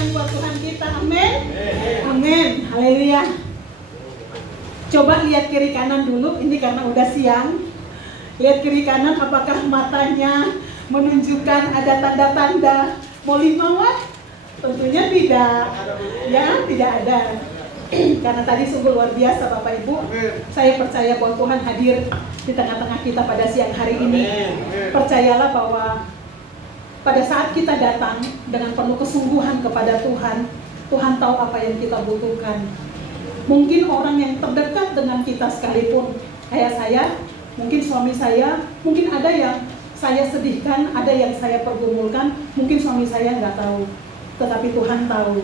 kemuliaan buat Tuhan kita. Amin. Amin. Haleluya. Coba lihat kiri kanan dulu, ini karena udah siang. Lihat kiri kanan, apakah matanya menunjukkan ada tanda-tanda mau 5 watt? Tentunya tidak. Ya, tidak ada. Karena tadi sungguh luar biasa Bapak Ibu. Saya percaya bahwa Tuhan hadir di tengah-tengah kita pada siang hari ini. Percayalah bahwa pada saat kita datang dengan penuh kesungguhan kepada Tuhan, Tuhan tahu apa yang kita butuhkan. Mungkin orang yang terdekat dengan kita sekalipun, kayak saya, mungkin suami saya, mungkin ada yang saya sedihkan, ada yang saya pergumulkan, mungkin suami saya nggak tahu, tetapi Tuhan tahu.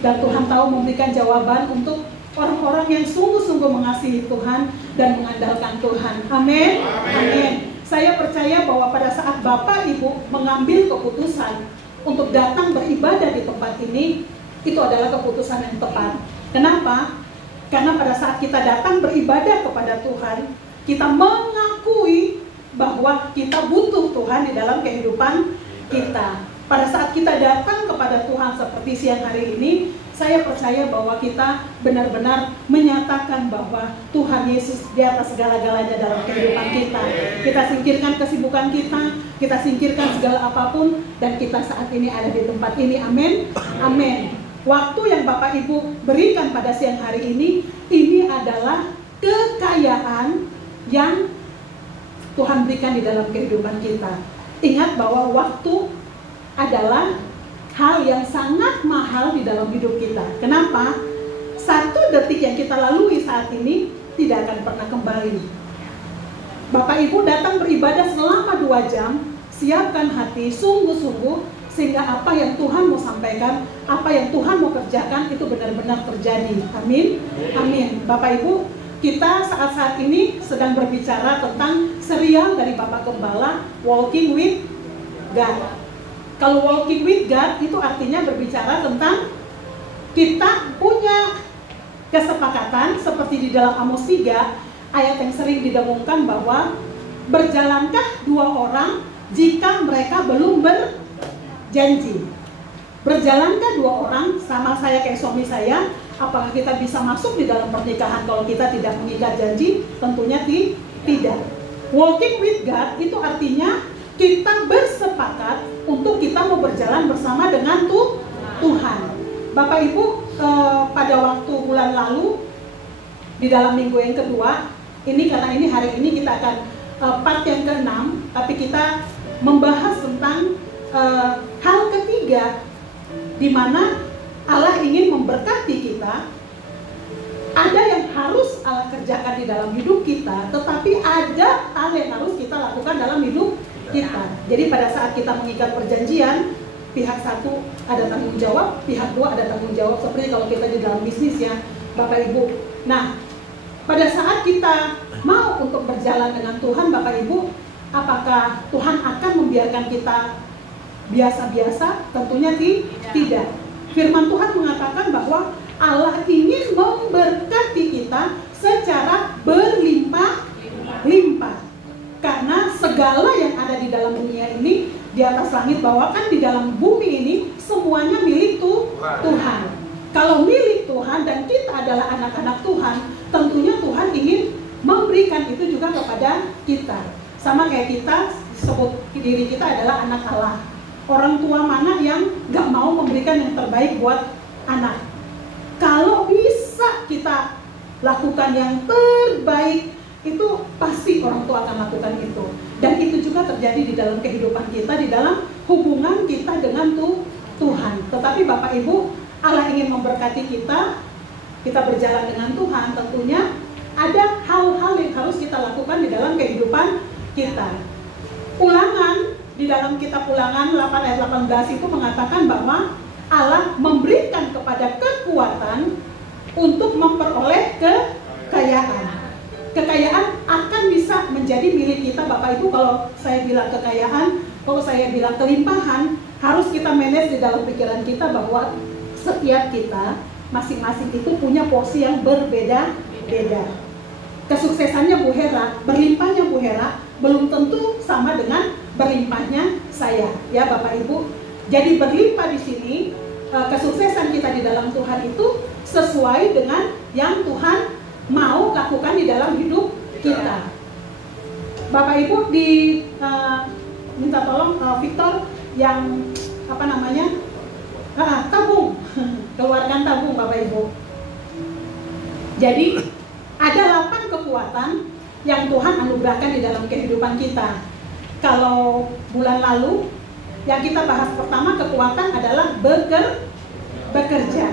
Dan Tuhan tahu memberikan jawaban untuk orang-orang yang sungguh-sungguh mengasihi Tuhan dan mengandalkan Tuhan. Amin. Amin. Saya percaya bahwa pada saat Bapak Ibu mengambil keputusan untuk datang beribadah di tempat ini, itu adalah keputusan yang tepat. Kenapa? Karena pada saat kita datang beribadah kepada Tuhan, kita mengakui bahwa kita butuh Tuhan di dalam kehidupan kita. Pada saat kita datang kepada Tuhan seperti siang hari ini, saya percaya bahwa kita benar-benar menyatakan bahwa Tuhan Yesus di atas segala-galanya dalam kehidupan kita. Kita singkirkan kesibukan kita singkirkan segala apapun, dan kita saat ini ada di tempat ini. Amin. Amin. Waktu yang Bapak Ibu berikan pada siang hari ini adalah kekayaan yang Tuhan berikan di dalam kehidupan kita. Ingat bahwa waktu adalah hal yang sangat mahal di dalam hidup kita. Kenapa? 1 detik yang kita lalui saat ini tidak akan pernah kembali. Bapak Ibu datang beribadah selama 2 jam, siapkan hati sungguh-sungguh, sehingga apa yang Tuhan mau sampaikan, apa yang Tuhan mau kerjakan, itu benar-benar terjadi. Amin. Amin. Bapak Ibu, kita saat ini sedang berbicara tentang serial dari Bapak Gembala, Walking with God. Kalau walking with God itu artinya berbicara tentang kita punya kesepakatan seperti di dalam Amos 3 ayat yang sering didengungkan bahwa berjalankah 2 orang jika mereka belum berjanji. Berjalankah 2 orang, sama saya kayak suami saya, apakah kita bisa masuk di dalam pernikahan kalau kita tidak mengikat janji? Tentunya tidak. Walking with God itu artinya kita bersepakat untuk kita mau berjalan bersama dengan Tuhan. Bapak Ibu, pada waktu bulan lalu di dalam minggu yang kedua ini, karena ini hari ini kita akan part yang ke-6, tapi kita membahas tentang hal ketiga di mana Allah ingin memberkati kita. Ada yang harus Allah kerjakan di dalam hidup kita, tetapi ada hal yang harus kita lakukan dalam hidup kita. Jadi pada saat kita mengikat perjanjian, pihak 1 ada tanggung jawab, pihak 2 ada tanggung jawab, seperti kalau kita di dalam bisnis ya Bapak Ibu. Nah, pada saat kita mau untuk berjalan dengan Tuhan Bapak Ibu, apakah Tuhan akan membiarkan kita biasa-biasa? Tentunya tidak. Firman Tuhan mengatakan bahwa Allah ingin memberkati kita secara berlimpah-limpah. Karena segala yang ada di dalam dunia ini, di atas langit bawakan di dalam bumi ini, semuanya milik Tuhan. Kalau milik Tuhan dan kita adalah anak-anak Tuhan, tentunya Tuhan ingin memberikan itu juga kepada kita. Sama kayak kita sebut diri kita adalah anak Allah. Orang tua mana yang gak mau memberikan yang terbaik buat anak? Kalau bisa kita lakukan yang terbaik, itu pasti orang tua akan lakukan itu. Dan itu juga terjadi di dalam kehidupan kita, di dalam hubungan kita dengan Tuhan. Tetapi Bapak Ibu, Allah ingin memberkati kita berjalan dengan Tuhan. Tentunya ada hal-hal yang harus kita lakukan di dalam kehidupan kita. Ulangan, di dalam kitab Ulangan 8 ayat 18 itu mengatakan bahwa Allah memberikan kepada kekuatan untuk memperoleh kekayaan. Kekayaan akan bisa menjadi milik kita Bapak Ibu. Kalau saya bilang kekayaan, kalau saya bilang kelimpahan, harus kita manage di dalam pikiran kita bahwa setiap kita masing-masing itu punya porsi yang berbeda-beda. Kesuksesannya Bu Hera, berlimpahnya Bu Hera belum tentu sama dengan berlimpahnya saya, ya Bapak Ibu. Jadi berlimpah di sini kesuksesan kita di dalam Tuhan itu sesuai dengan yang Tuhan mau lakukan di dalam hidup kita. Bapak Ibu minta tolong Victor yang tabung, keluarkan tabung Bapak Ibu. Jadi ada 8 kekuatan yang Tuhan anugerahkan di dalam kehidupan kita. Kalau bulan lalu yang kita bahas pertama kekuatan adalah bekerja.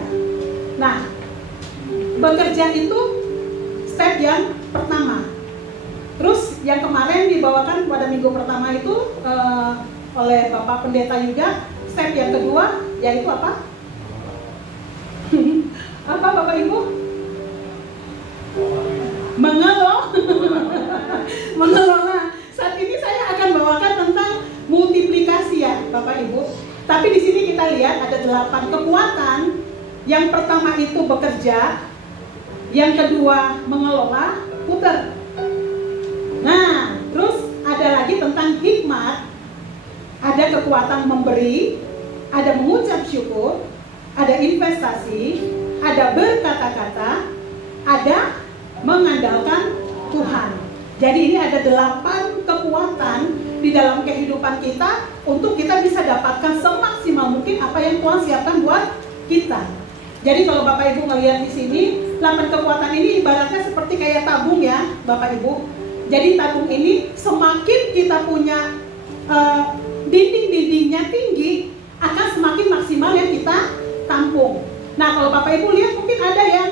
Nah, bekerja itu step yang pertama. Terus yang kemarin dibawakan pada minggu pertama itu oleh Bapak Pendeta juga, step yang kedua yaitu apa? Apa Bapak Ibu? Mengelola. Saat ini saya akan bawakan tentang multiplikasi ya Bapak Ibu. Tapi di sini kita lihat ada 8 kekuatan. Yang pertama itu bekerja, yang kedua mengelola, putar. Nah, terus ada lagi tentang hikmat. Ada kekuatan memberi, ada mengucap syukur, ada investasi, ada berkata-kata, ada mengandalkan Tuhan. Jadi ini ada 8 kekuatan di dalam kehidupan kita untuk kita bisa dapatkan semaksimal mungkin apa yang Tuhan siapkan buat kita. Jadi kalau Bapak Ibu ngelihat di sini, 8 kekuatan ini ibaratnya seperti kayak tabung ya, Bapak Ibu. Jadi tabung ini semakin kita punya dinding-dindingnya tinggi, akan semakin maksimal yang kita tampung. Nah, kalau Bapak Ibu lihat mungkin ada yang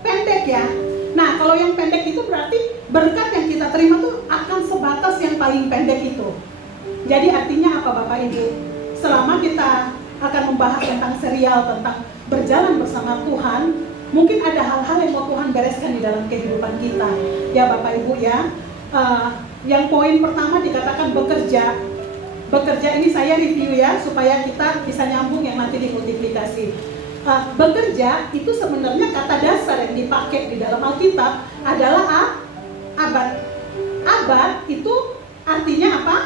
pendek ya. Nah, kalau yang pendek itu berarti berkat yang kita terima tuh akan sebatas yang paling pendek itu. Jadi artinya apa Bapak Ibu? Selama kita akan membahas tentang serial tentang berjalan bersama Tuhan, mungkin ada hal-hal yang mau Tuhan bereskan di dalam kehidupan kita. Ya Bapak Ibu ya, yang poin pertama dikatakan bekerja. Bekerja ini saya review ya, supaya kita bisa nyambung yang nanti dimultiplikasi. Bekerja itu sebenarnya kata dasar yang dipakai di dalam Alkitab adalah abad. Abad itu artinya apa?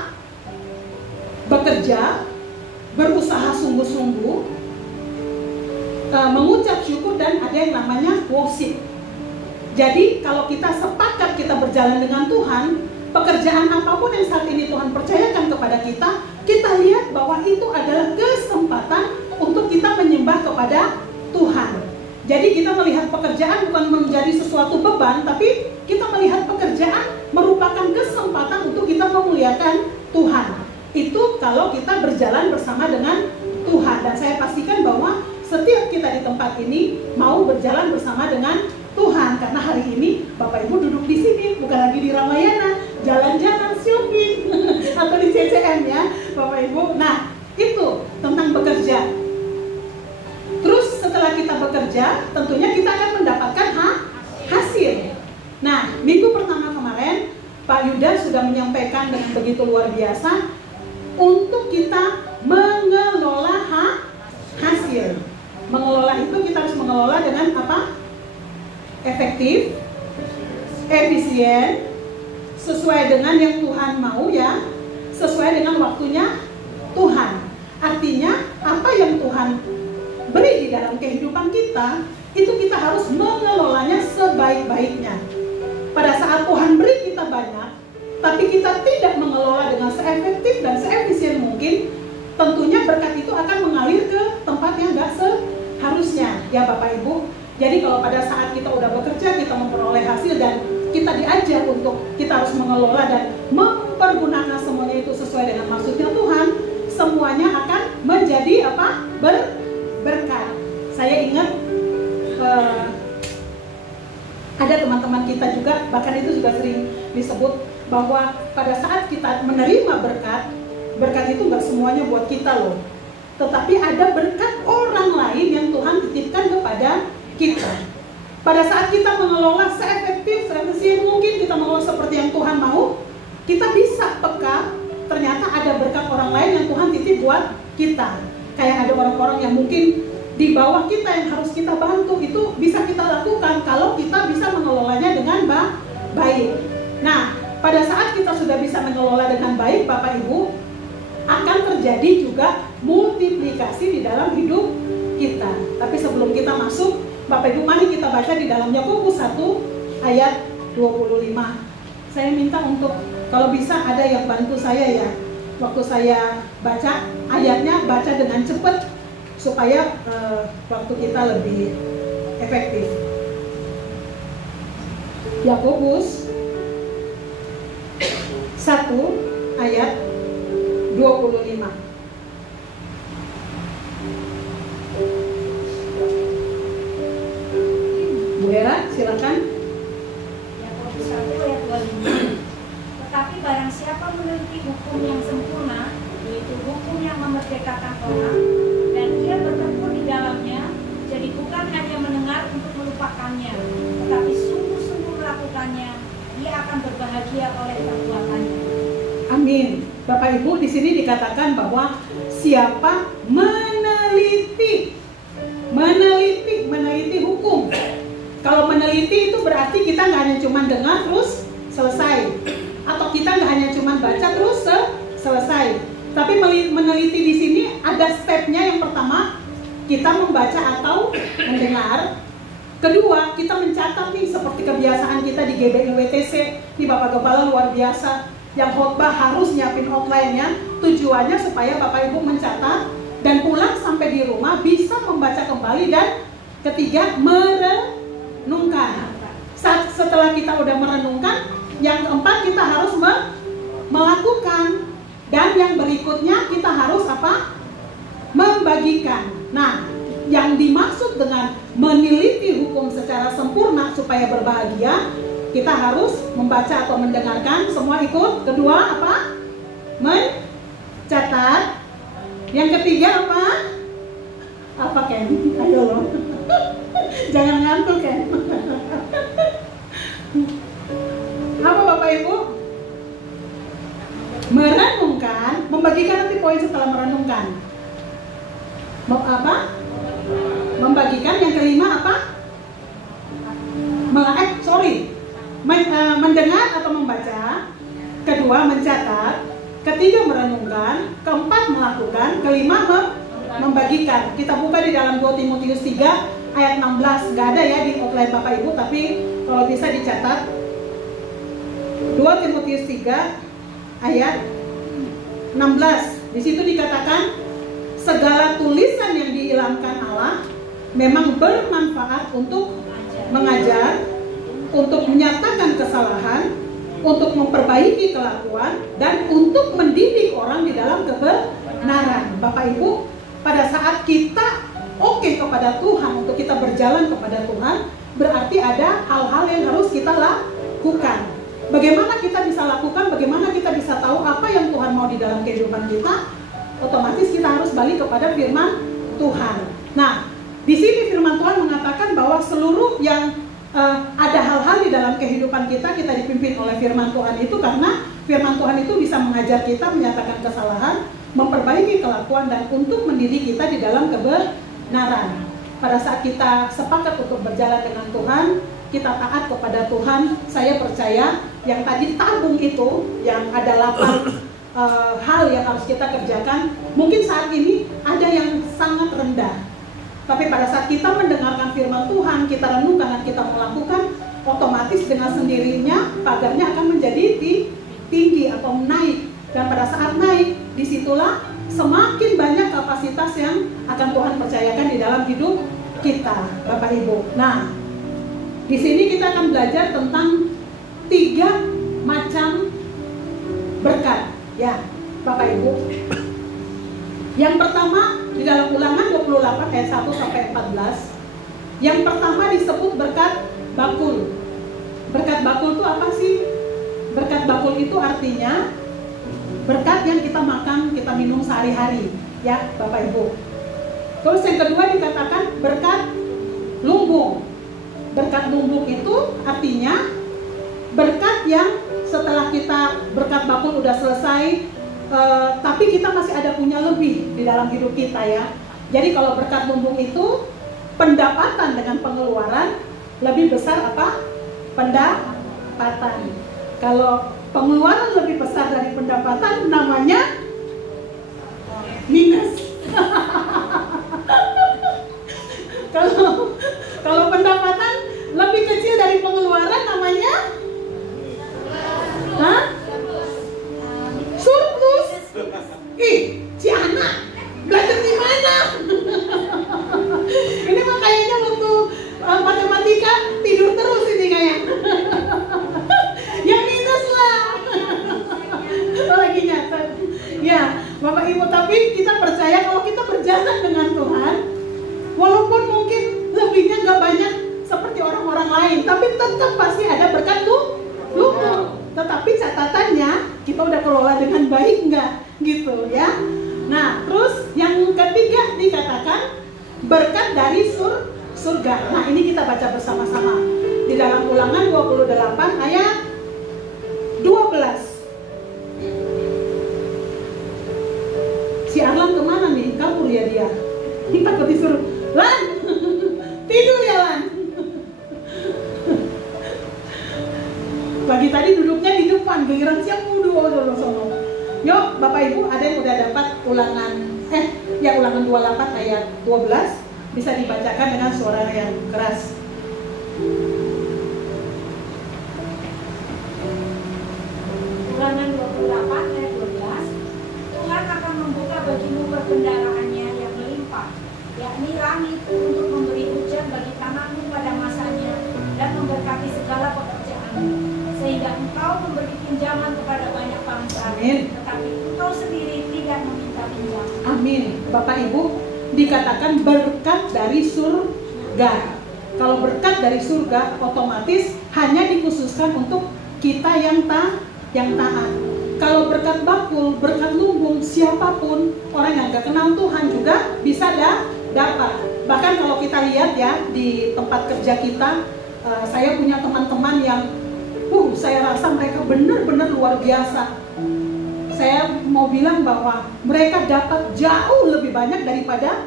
Bekerja, berusaha sungguh-sungguh, mengucap syukur, dan ada yang namanya worship. Jadi kalau kita sepakat kita berjalan dengan Tuhan, pekerjaan apapun yang saat ini Tuhan percayakan kepada kita, kita lihat bahwa itu adalah kesempatan untuk kita menyembah kepada Tuhan. Jadi kita melihat pekerjaan bukan menjadi sesuatu beban, tapi kita melihat pekerjaan merupakan kesempatan untuk kita memuliakan Tuhan. Itu kalau kita berjalan bersama dengan Tuhan. Dan saya pastikan bahwa setiap kita di tempat ini mau berjalan bersama dengan Tuhan. Karena hari ini Bapak Ibu duduk di sini, bukan lagi di Ramayana, jalan-jalan, shopping, atau di CCM ya Bapak Ibu. Nah, itu tentang bekerja. Terus setelah kita bekerja, tentunya kita akan mendapatkan hasil. Nah, minggu pertama kemarin Pak Yuda sudah menyampaikan dengan begitu luar biasa untuk kita mengelola hasil. Mengelola itu kita harus mengelola dengan apa? Efektif, efisien, sesuai dengan yang Tuhan mau ya, sesuai dengan waktunya Tuhan. Artinya apa yang Tuhan beri di dalam kehidupan kita, itu kita harus mengelolanya sebaik-baiknya. Pada saat Tuhan beri kita banyak, tapi kita tidak mengelola dengan seefektif dan seefisien mungkin, tentunya berkat itu akan mengalir ke tempat yang gak seharusnya ya Bapak Ibu. Jadi kalau pada saat kita udah bekerja, kita memperoleh hasil dan kita diajar untuk kita harus mengelola dan mempergunakan semuanya itu sesuai dengan maksudnya Tuhan, semuanya akan menjadi apa? Berkat. Saya ingat ada teman-teman kita juga, bahkan itu juga sering disebut bahwa pada saat kita menerima berkat itu nggak semuanya buat kita loh, tetapi ada berkat orang lain yang Tuhan titipkan kepada kita. Pada saat kita mengelola seefektif, seefisien mungkin, kita mengelola seperti yang Tuhan mau, kita bisa peka, ternyata ada berkat orang lain yang Tuhan titip buat kita. Kayak ada orang-orang yang mungkin di bawah kita yang harus kita bantu, itu bisa kita lakukan kalau kita bisa mengelolanya dengan baik. Nah, pada saat kita sudah bisa mengelola dengan baik Bapak Ibu, akan terjadi juga multiplikasi di dalam hidup Bapak Ibu, mari kita baca di dalam Yakobus 1 ayat 25. Saya minta untuk kalau bisa ada yang bantu saya ya. Waktu saya baca ayatnya, baca dengan cepat supaya waktu kita lebih efektif. Yakobus 1 ayat 25. Bu Hera, silakan. Yakobus 1 ayat 25. Tetapi barang siapa meneliti hukum yang sempurna, yaitu hukum yang memerdekakan orang, dan ia bertekun di dalamnya, jadi bukan hanya mendengar untuk melupakannya, tetapi sungguh-sungguh melakukannya, ia akan berbahagia oleh perbuatannya. Amin. Bapak Ibu, di sini dikatakan bahwa siapa meneliti hukum. Kalau meneliti itu berarti kita nggak hanya cuma dengar terus selesai, atau kita nggak hanya cuma baca terus selesai. Tapi meneliti di sini ada stepnya. Yang pertama, kita membaca atau mendengar. Kedua, kita mencatat nih, seperti kebiasaan kita di GBI WTC. Di Bapak Gembala luar biasa, yang khotbah harus nyiapin outline-nya. Tujuannya supaya Bapak Ibu mencatat dan pulang sampai di rumah bisa membaca kembali. Dan ketiga, merenungkan. Setelah kita udah merenungkan, yang keempat kita harus melakukan. Dan yang berikutnya kita harus apa? Membagikan. Nah, yang dimaksud dengan meneliti hukum secara sempurna supaya berbahagia, kita harus membaca atau mendengarkan. Semua ikut. Kedua apa? Mencatat. Yang ketiga apa? Apa, Ken? Ayo loh. Jangan ngantuk, Ken. Apa Bapak Ibu? Merenungkan. Membagikan nanti poin setelah merenungkan. Apa? Membagikan. Yang kelima apa? Mendengar atau membaca. Kedua, mencatat. Ketiga, merenungkan. Keempat, melakukan. Kelima, membagikan. Kita buka di dalam 2 Timotius 3 ayat 16. Nggak ada ya di outline Bapak Ibu, tapi kalau bisa dicatat. 2 Timotius 3 ayat 16. Di situ dikatakan segala tulisan yang diilhamkan Allah memang bermanfaat untuk mengajar, untuk menyatakan kesalahan, untuk memperbaiki kelakuan, dan untuk mendidik orang di dalam kebenaran. Bapak Ibu, pada saat kita oke kepada Tuhan, untuk kita berjalan kepada Tuhan, berarti ada hal-hal yang harus kita lakukan. Bagaimana kita bisa lakukan, bagaimana kita bisa tahu apa yang Tuhan mau di dalam kehidupan kita? Otomatis kita harus balik kepada firman Tuhan. Nah, di sini firman Tuhan mengatakan bahwa seluruh yang ada hal-hal di dalam kehidupan kita dipimpin oleh firman Tuhan itu, karena firman Tuhan itu bisa mengajar kita, menyatakan kesalahan, memperbaiki kelakuan, dan untuk mendidik kita di dalam kebenaran. Pada saat kita sepakat untuk berjalan dengan Tuhan, kita taat kepada Tuhan, saya percaya yang tadi tabung itu, yang ada 8 hal yang harus kita kerjakan, mungkin saat ini ada yang sangat rendah. Tapi pada saat kita mendengarkan firman Tuhan, kita renungkan dan kita melakukan, otomatis dengan sendirinya pagarnya akan menjadi tinggi atau naik. Dan pada saat naik, disitulah semakin banyak kapasitas yang akan Tuhan percayakan di dalam hidup kita, Bapak Ibu. Nah, di sini kita akan belajar tentang 3 macam berkat, ya, Bapak Ibu. Yang pertama di dalam Ulangan 28 ayat 1 sampai 14. Yang pertama disebut berkat bakul. Berkat bakul itu apa sih? Berkat bakul itu artinya berkat yang kita makan, kita minum sehari-hari, ya, Bapak Ibu. Terus yang kedua dikatakan berkat lumbung. Berkat lumbung itu artinya berkat yang setelah kita berkat bakul udah selesai, tapi kita masih ada punya lebih di dalam hidup kita, ya. Jadi kalau berkat lumbung itu pendapatan dengan pengeluaran lebih besar apa? Pendapatan. Kalau pengeluaran lebih besar dari pendapatan, namanya minus. Kalau sejalan dengan Tuhan, walaupun mungkin lebihnya nggak banyak seperti orang-orang lain, tapi tetap pasti ada berkat tuh lumpur. Tetapi catatannya kita udah kelola dengan baik nggak, gitu ya. Nah, terus yang ketiga dikatakan berkat dari surga. Nah, ini kita baca bersama-sama di dalam Ulangan 28 ayat 12. Si Arlan kemana nih? Kabur ya dia. Ini takut disuruh Lan, tidur ya Lan. Pagi tadi duduknya di depan, giliran siang wudhu sono. Yuk, Bapak Ibu, ada yang udah dapat Ulangan 28 ayat 12, bisa dibacakan dengan suara yang keras. Ulangan 28 ayat 12. Tuhan akan membuka bagimu perbendaharaan-Nya yang melimpah, yakni langit untuk memberi hujan bagi tanahmu pada masanya dan memberkati segala pekerjaanmu, sehingga engkau memberi pinjaman kepada banyak bangsa. Amin. Tetapi engkau sendiri tidak meminta pinjaman. Amin. Bapak Ibu, dikatakan berkat dari surga. Kalau berkat dari surga, otomatis hanya dikhususkan untuk kita yang taat. Kalau berkat bakul, berkat lumbung, siapapun orang yang gak kenal Tuhan juga bisa dapat. Bahkan kalau kita lihat ya di tempat kerja kita, saya punya teman-teman yang saya rasa mereka benar-benar luar biasa. Saya mau bilang bahwa mereka dapat jauh lebih banyak daripada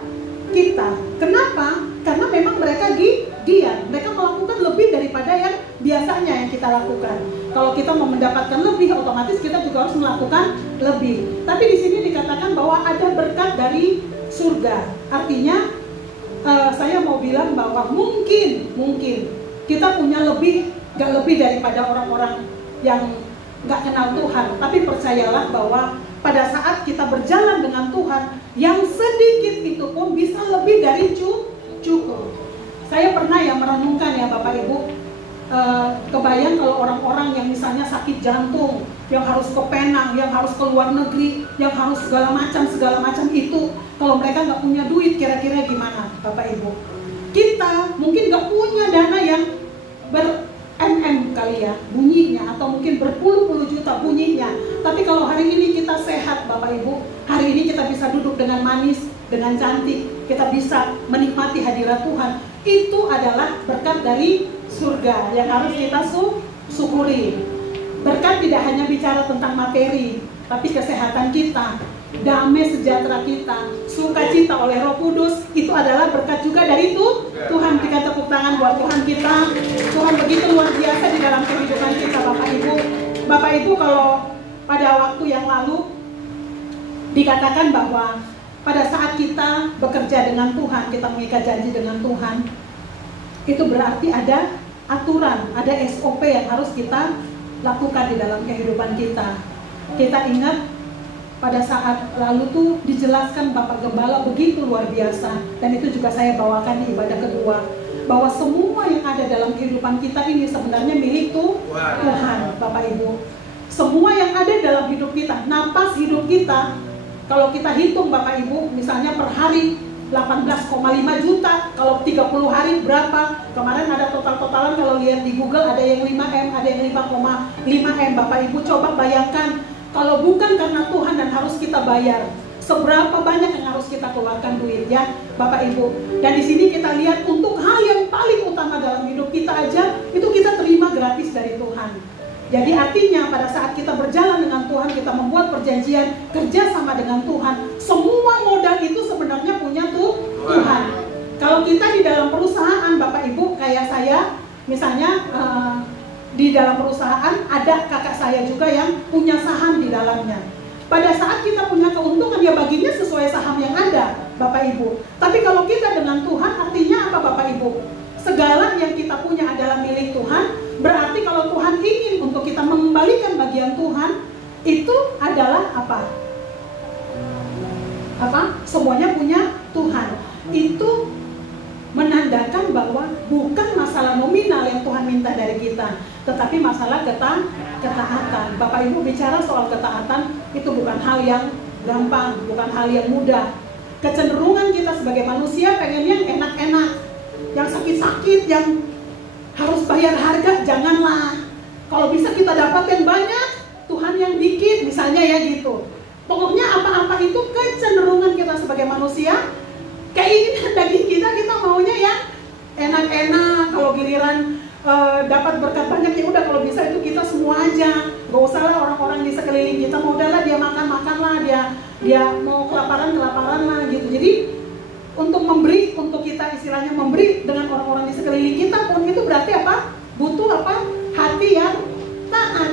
kita. Kenapa? Karena memang mereka giat. Mereka melakukan lebih daripada yang biasanya yang kita lakukan. Kalau kita mau mendapatkan lebih, otomatis kita juga harus melakukan lebih. Tapi di sini dikatakan bahwa ada berkat dari surga. Artinya saya mau bilang bahwa mungkin kita punya gak lebih daripada orang-orang yang gak kenal Tuhan. Tapi percayalah bahwa pada saat kita berjalan dengan Tuhan, yang sedikit itu pun bisa lebih dari cukup. Saya pernah ya merenungkan ya Bapak Ibu, kebayang kalau orang-orang yang misalnya sakit jantung, yang harus ke Penang, yang harus ke luar negeri, yang harus segala macam itu, kalau mereka nggak punya duit, kira-kira gimana Bapak Ibu? Kita mungkin nggak punya dana yang ber-MM kali ya bunyinya, atau mungkin berpuluh-puluh juta bunyinya. Tapi kalau hari ini kita sehat Bapak Ibu, hari ini kita bisa duduk dengan manis, dengan cantik, kita bisa menikmati hadirat Tuhan. Itu adalah berkat dari surga yang harus kita syukuri. Berkat tidak hanya bicara tentang materi, tapi kesehatan kita, damai sejahtera kita, sukacita oleh Roh Kudus, itu adalah berkat juga dari Tuhan. Kita tepuk tangan buat Tuhan kita. Tuhan begitu luar biasa di dalam kehidupan kita Bapak Ibu. Bapak Ibu, kalau pada waktu yang lalu dikatakan bahwa pada saat kita bekerja dengan Tuhan, kita mengikat janji dengan Tuhan, itu berarti ada aturan, ada SOP yang harus kita lakukan di dalam kehidupan kita. Kita ingat pada saat lalu tuh dijelaskan Bapak Gembala begitu luar biasa, dan itu juga saya bawakan di ibadah kedua, bahwa semua yang ada dalam kehidupan kita ini sebenarnya milik Tuhan Bapak Ibu. Semua yang ada dalam hidup kita, napas hidup kita, kalau kita hitung Bapak Ibu, misalnya per hari 18,5 juta, kalau 30 hari berapa? Kemarin ada total-totalan, kalau lihat di Google ada yang 5M, ada yang 5,5M. Bapak Ibu coba bayangkan, kalau bukan karena Tuhan dan harus kita bayar, seberapa banyak yang harus kita keluarkan duit ya Bapak Ibu. Dan di sini kita lihat untuk hal yang paling utama dalam hidup kita aja, itu kita terima gratis dari Tuhan. Jadi artinya pada saat kita berjalan dengan Tuhan, kita membuat perjanjian kerja sama dengan Tuhan, semua modal itu sebenarnya punya Tuhan. Kalau kita di dalam perusahaan Bapak Ibu, kayak saya misalnya di dalam perusahaan ada kakak saya juga yang punya saham di dalamnya. Pada saat kita punya keuntungan, ya baginya sesuai saham yang ada Bapak Ibu. Tapi kalau kita dengan Tuhan, artinya apa Bapak Ibu? Segala yang kita punya adalah milik Tuhan. Berarti kalau Tuhan ingin untuk kita mengembalikan bagian Tuhan, itu adalah apa? Semuanya punya Tuhan. Itu menandakan bahwa bukan masalah nominal yang Tuhan minta dari kita, tetapi masalah ketaatan. Bapak Ibu bicara soal ketaatan, itu bukan hal yang gampang, bukan hal yang mudah. kecenderungan kita sebagai manusia pengennya yang enak-enak, yang sakit-sakit, yang harus bayar harga, janganlah. Kalau bisa kita dapat yang banyak, Tuhan yang dikit, misalnya ya gitu. Pokoknya apa-apa itu kecenderungan kita sebagai manusia, keinginan daging kita maunya yang enak-enak. Kalau giliran dapat berkat banyak, ya udah kalau bisa itu kita semua aja. Gak usah lah orang-orang di sekeliling kita, mau udahlah dia makan lah, dia mau kelaparan lah gitu. Jadi untuk memberi, untuk kita istilahnya memberi dengan orang-orang di sekeliling kita pun itu berarti apa? Butuh apa? Hati yang taat.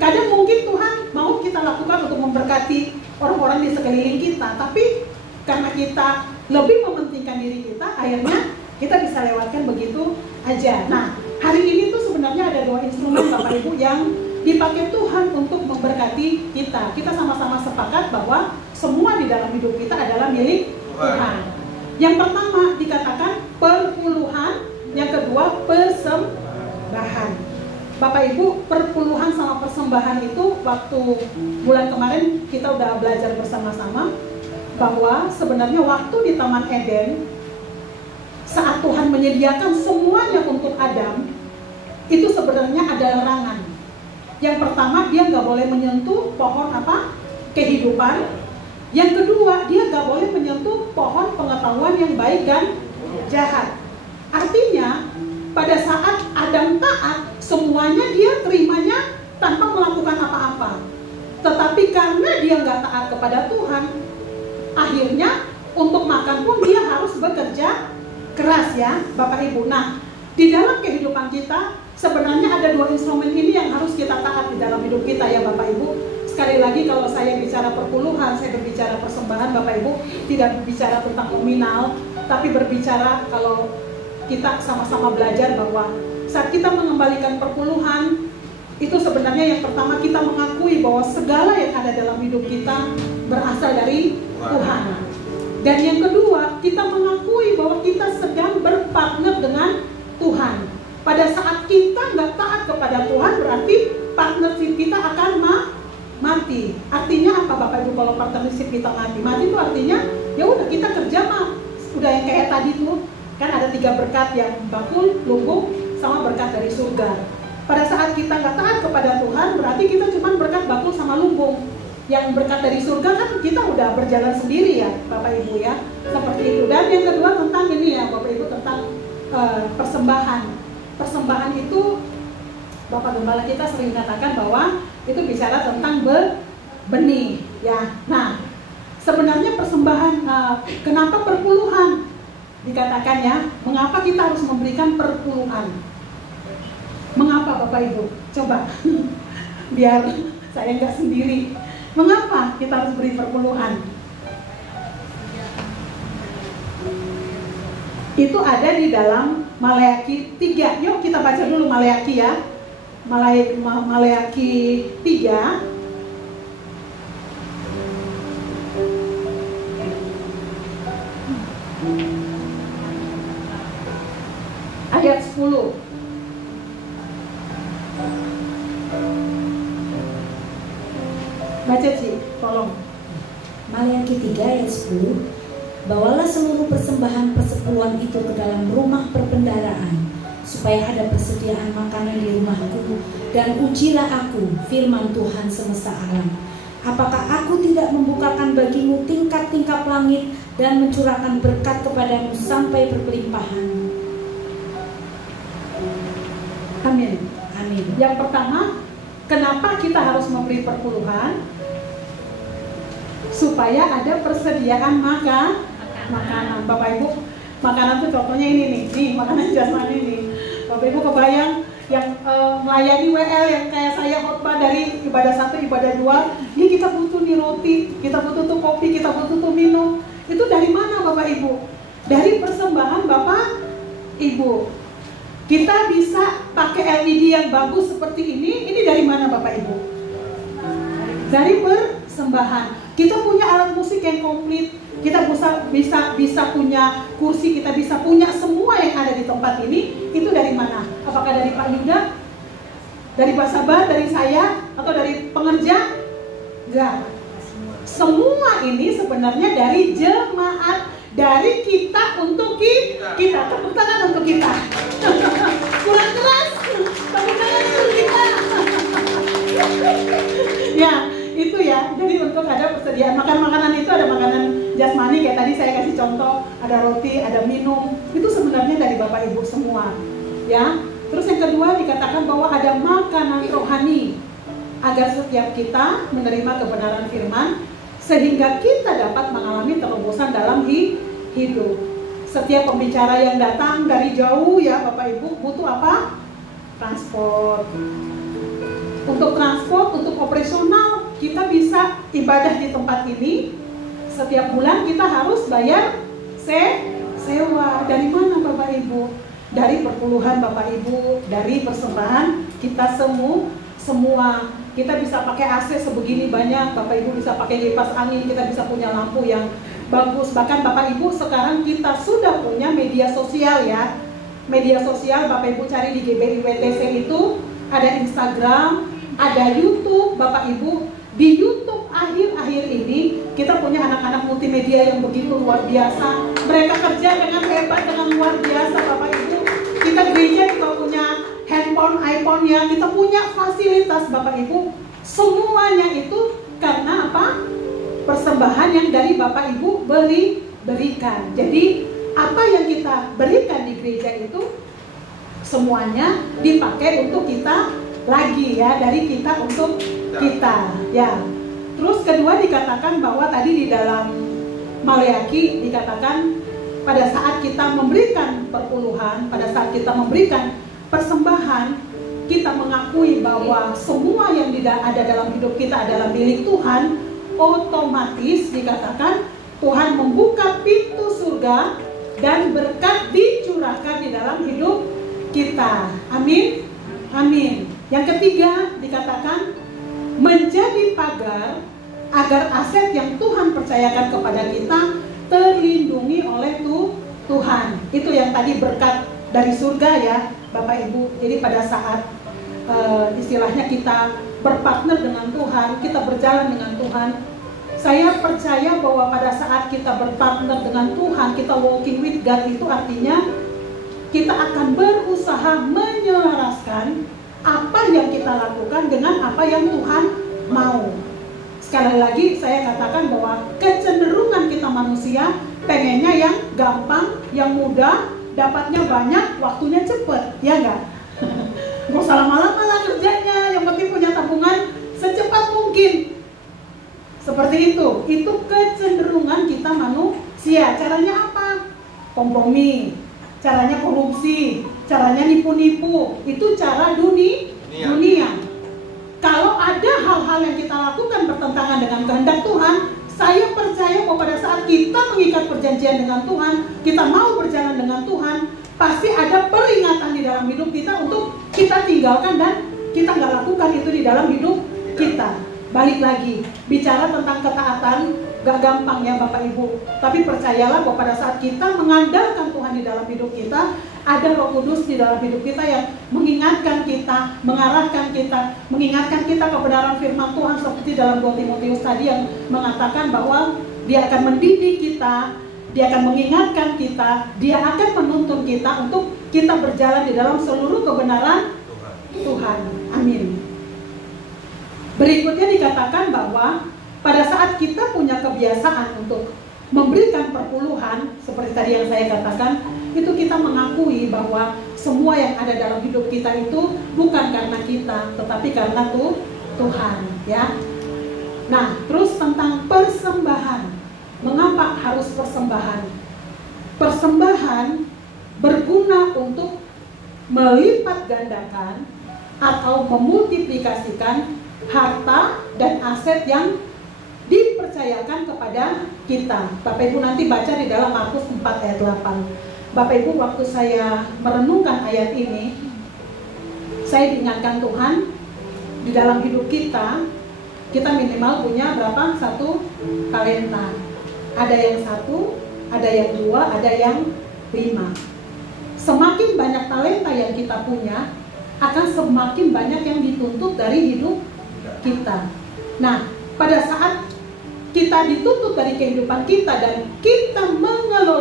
Kadang mungkin Tuhan mau kita lakukan untuk memberkati orang-orang di sekeliling kita, tapi karena kita lebih mementingkan diri kita, akhirnya kita bisa lewatkan begitu aja. Nah, hari ini tuh sebenarnya ada 2 instrumen Bapak Ibu yang dipakai Tuhan untuk memberkati kita. Kita sama-sama sepakat bahwa semua di dalam hidup kita adalah milik Tuhan. Yang pertama dikatakan perpuluhan, yang kedua persembahan. Bapak Ibu, perpuluhan sama persembahan itu waktu bulan kemarin kita udah belajar bersama-sama bahwa sebenarnya waktu di Taman Eden saat Tuhan menyediakan semuanya untuk Adam, itu sebenarnya ada larangan. Yang pertama, dia nggak boleh menyentuh pohon apa? Kehidupan. Yang kedua, dia nggak boleh menyentuh pohon pengetahuan yang baik dan jahat. Artinya, pada saat Adam taat, semuanya dia terimanya tanpa melakukan apa-apa. Tetapi karena dia nggak taat kepada Tuhan, akhirnya untuk makan pun dia harus bekerja keras ya Bapak Ibu. Nah, di dalam kehidupan kita sebenarnya ada 2 instrumen ini yang harus kita taat di dalam hidup kita ya Bapak Ibu. Sekali lagi, kalau saya bicara perpuluhan, saya berbicara persembahan Bapak Ibu, tidak berbicara tentang nominal, tapi berbicara kalau kita sama-sama belajar bahwa saat kita mengembalikan perpuluhan, itu sebenarnya yang pertama kita mengakui bahwa segala yang ada dalam hidup kita berasal dari Tuhan. Dan yang kedua, kita mengakui bahwa kita sedang berpartner dengan Tuhan. Pada saat kita nggak taat kepada Tuhan, berarti partnership kita akan mati. Artinya apa Bapak Ibu kalau partnership kita mati? Mati itu artinya ya udah kita kerja mah udah yang kayak tadi tuh kan ada 3 berkat yang bakul, lumbung, sama berkat dari surga. Pada saat kita nggak taat kepada Tuhan, berarti kita cuma berkat bakul sama lumbung. Yang berkat dari surga kan kita udah berjalan sendiri ya Bapak Ibu ya, seperti itu. Dan yang kedua tentang ini ya Bapak Ibu, tentang persembahan. Persembahan itu Bapak Gembala kita sering katakan bahwa itu bicara tentang benih ya. Nah, sebenarnya persembahan, kenapa perpuluhan dikatakan ya, mengapa kita harus memberikan perpuluhan? Mengapa Bapak Ibu? Coba biar saya nggak sendiri. Mengapa kita harus beri perpuluhan? Itu ada di dalam Maleakhi 3. Yuk kita baca dulu Maleakhi ya. Maleakhi 3 ayat 10. Baca Ci, tolong. Maleakhi 3 ayat 10. Bawalah seluruh persembahan persepuluhan itu ke dalam rumah perbendaharaan, supaya ada persediaan makanan di rumahku, dan ujilah aku, firman Tuhan semesta alam. Apakah aku tidak membukakan bagimu tingkap-tingkap langit dan mencurahkan berkat kepadamu sampai berkelimpahan? Amin. Amin. Yang pertama, kenapa kita harus memberi perpuluhan? Supaya ada persediaan makanan. Bapak Ibu, makanan itu contohnya ini nih, makanan jasmani nih. Bapak Ibu kebayang yang melayani WL yang kayak saya khotbah dari ibadah 1, ibadah 2, ini kita butuh nih roti, kita butuh tuh kopi, kita butuh tuh minum. Itu dari mana Bapak Ibu? Dari persembahan Bapak Ibu. Kita bisa pakai LED yang bagus seperti ini dari mana Bapak Ibu? Dari persembahan. Kita punya alat musik yang komplit, kita bisa punya kursi, kita bisa punya semua yang ada di tempat ini. Itu dari mana? Apakah dari Pak Yuda? Dari Pak Sabar? Dari saya? Atau dari pengerja? Enggak. Semua ini sebenarnya dari jemaat Dari kita untuk kita. Tepuk tangan untuk kita. Kurang keras. Tepuk tangan untuk kita. Ya, itu ya. Jadi untuk ada persediaan makanan itu, ada makanan jasmani kayak tadi saya kasih contoh, ada roti, ada minum. Itu sebenarnya dari Bapak Ibu semua. Ya. Terus yang kedua dikatakan bahwa ada makanan rohani agar setiap kita menerima kebenaran firman sehingga kita dapat mengalami terobosan dalam hidup. Setiap pembicara yang datang dari jauh ya Bapak Ibu butuh apa? Transport. Untuk transport, untuk operasional kita bisa ibadah di tempat ini. Setiap bulan kita harus bayar sewa. Dari mana Bapak Ibu? Dari perpuluhan Bapak Ibu, dari persembahan kita semua. Kita bisa pakai AC sebegini banyak, Bapak Ibu bisa pakai kipas angin, kita bisa punya lampu yang bagus. Bahkan Bapak Ibu sekarang kita sudah punya media sosial ya. Media sosial Bapak Ibu cari di GBI WTC itu ada Instagram, ada YouTube. Bapak Ibu di YouTube akhir-akhir ini kita punya anak-anak multimedia yang begitu luar biasa. Mereka kerja dengan hebat, dengan luar biasa Bapak Ibu. Kita gereja juga punya handphone, iPhone ya, kita punya fasilitas Bapak Ibu. Semuanya itu karena apa? Persembahan yang dari Bapak Ibu berikan. Jadi apa yang kita berikan di gereja itu semuanya dipakai untuk kita lagi ya, dari kita untuk kita ya. Terus kedua dikatakan bahwa tadi di dalam Maleaki dikatakan pada saat kita memberikan perpuluhan, pada saat kita memberikan persembahan, kita mengakui bahwa semua yang ada dalam hidup kita adalah milik Tuhan. Otomatis dikatakan Tuhan membuka pintu surga dan berkat dicurahkan di dalam hidup kita. Amin. Amin. Yang ketiga dikatakan menjadi pagar agar aset yang Tuhan percayakan kepada kita terlindungi oleh Tuhan. Itu yang tadi berkat dari surga ya Bapak Ibu. Jadi pada saat istilahnya kita berpartner dengan Tuhan, kita berjalan dengan Tuhan, saya percaya bahwa pada saat kita berpartner dengan Tuhan, kita walking with God, itu artinya kita akan berusaha menyelaraskan apa yang kita lakukan dengan apa yang Tuhan mau. Sekali lagi saya katakan bahwa kecenderungan kita manusia pengennya yang gampang, yang mudah, dapatnya banyak, waktunya cepet, ya enggak? Gak usah lama-lama lah kerjanya, yang penting punya tabungan secepat mungkin. Seperti itu kecenderungan kita manusia. Caranya apa? Kompromi, caranya korupsi, caranya nipu-nipu. Itu cara dunia. Kalau ada hal-hal yang kita lakukan bertentangan dengan kehendak Tuhan, saya percaya bahwa pada saat kita mengikat perjanjian dengan Tuhan, kita mau berjalan dengan Tuhan, pasti ada peringatan di dalam hidup kita untuk kita tinggalkan dan kita nggak lakukan itu di dalam hidup kita. Balik lagi, bicara tentang ketaatan gak gampang ya Bapak Ibu. Tapi percayalah bahwa pada saat kita mengandalkan Tuhan di dalam hidup kita, ada Roh Kudus di dalam hidup kita yang mengingatkan kita, mengarahkan kita, mengingatkan kita kebenaran firman Tuhan, seperti dalam 2 Timotius tadi yang mengatakan bahwa Dia akan mendidik kita, Dia akan mengingatkan kita, Dia akan menuntun kita untuk kita berjalan di dalam seluruh kebenaran Tuhan. Amin. Berikutnya dikatakan bahwa pada saat kita punya kebiasaan untuk memberikan perpuluhan, seperti tadi yang saya katakan, itu kita mengakui bahwa semua yang ada dalam hidup kita itu bukan karena kita, tetapi karena Tuhan, ya. Nah, terus tentang persembahan. Mengapa harus persembahan? Persembahan berguna untuk melipat gandakan atau memultiplikasikan harta dan aset yang dipercayakan kepada kita. Bapak Ibu nanti baca di dalam Markus 4 ayat 8. Bapak Ibu, waktu saya merenungkan ayat ini, saya diingatkan Tuhan, di dalam hidup kita minimal punya berapa? 1 talenta. Ada yang 1, ada yang 2, ada yang 5. Semakin banyak talenta yang kita punya, akan semakin banyak yang dituntut dari hidup kita. Nah, pada saat kita dituntut dari kehidupan kita dan kita mengelola